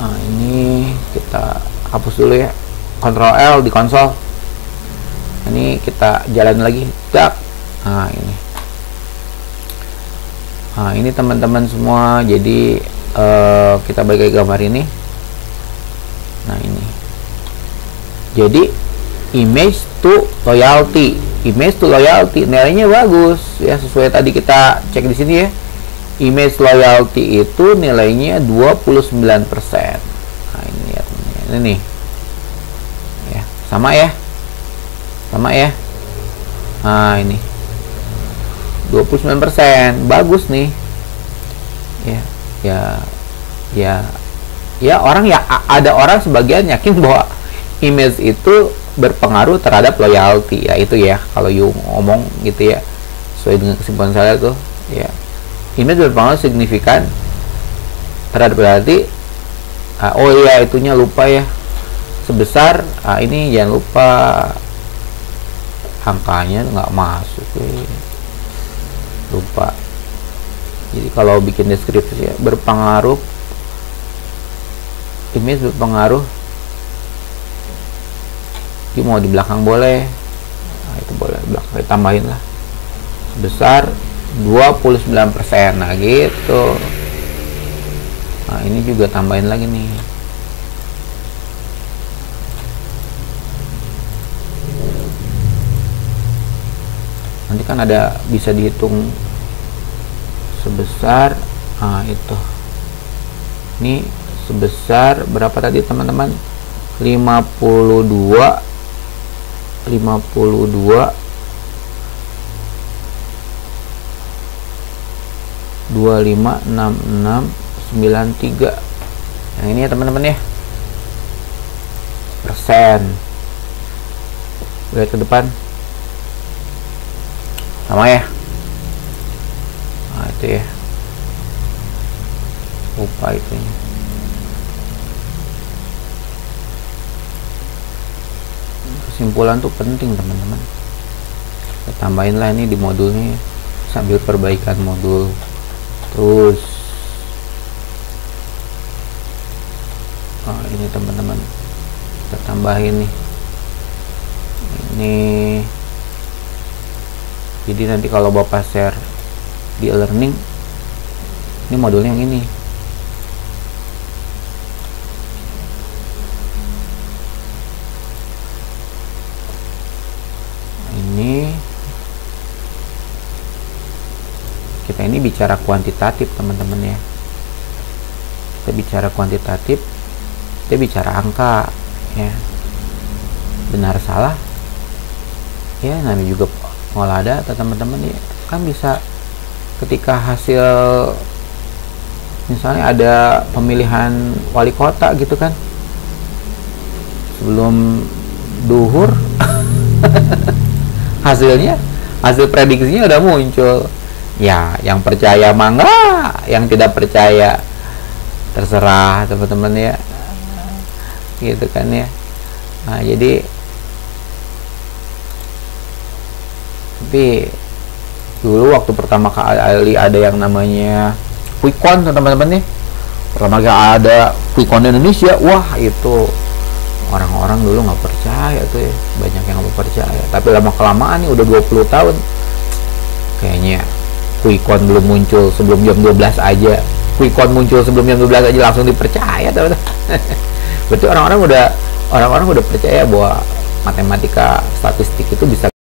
Nah, ini kita hapus dulu ya. Ctrl L di konsol. Ini kita jalan lagi. Dak. Nah, ini. Nah, ini teman-teman semua. Jadi kita balik ke gambar ini. Nah, ini. Jadi image to loyalty nilainya bagus ya, sesuai tadi kita cek di sini ya. Image loyalty itu nilainya 29%. Nah, ini ya teman-teman. Ini nih. Ya, sama ya. Nah, ini 29%, bagus nih. Ya orang ya, ada orang sebagian yakin bahwa image itu berpengaruh terhadap loyalty ya, itu ya kalau you ngomong gitu ya, sesuai dengan kesimpulan saya tuh ya, image berpengaruh signifikan terhadap loyalty. Oh iya, itunya lupa ya, sebesar ini jangan lupa angkanya nggak masuk lupa. Jadi kalau bikin deskripsi ya, berpengaruh, image berpengaruh. Jadi mau di belakang boleh. Nah, itu boleh belakang tambahin lah sebesar 29%. Nah, gitu. Nah, ini juga tambahin lagi nih. Nanti kan ada bisa dihitung sebesar, itu. Ini sebesar berapa tadi teman-teman? 52 256693. Nah, ini ya teman-teman ya, persen. Lihat ke depan sama ya. Nah, itu ya, lupa itunya. Kesimpulan tuh penting teman-teman. Kita tambahin lah ini di modulnya sambil perbaikan modul terus. Ini teman-teman kita tambahin nih ini. Jadi nanti kalau Bapak share di e-learning, ini modulnya yang ini. Kita ini bicara kuantitatif teman-teman ya. Kita bicara kuantitatif, kita bicara angka ya. Benar salah ya, namanya juga ngolah data teman-teman ya. Kan bisa ketika hasil misalnya ada pemilihan wali kota gitu kan, sebelum duhur hasil prediksinya udah muncul ya. Yang percaya mangga, yang tidak percaya terserah teman-teman ya, gitu kan ya. Nah, jadi tapi dulu waktu pertama kali ada yang namanya Quickcon teman-teman nih, pertama kali ada Quickcon di Indonesia, wah itu orang-orang dulu nggak percaya tuh ya, banyak yang nggak percaya. Tapi lama kelamaan nih udah 20 tahun kayaknya Quickcon belum muncul sebelum jam 12 aja, Quickcon muncul sebelum jam 12 aja langsung dipercaya teman-teman. Berarti orang-orang udah percaya bahwa matematika statistik itu bisa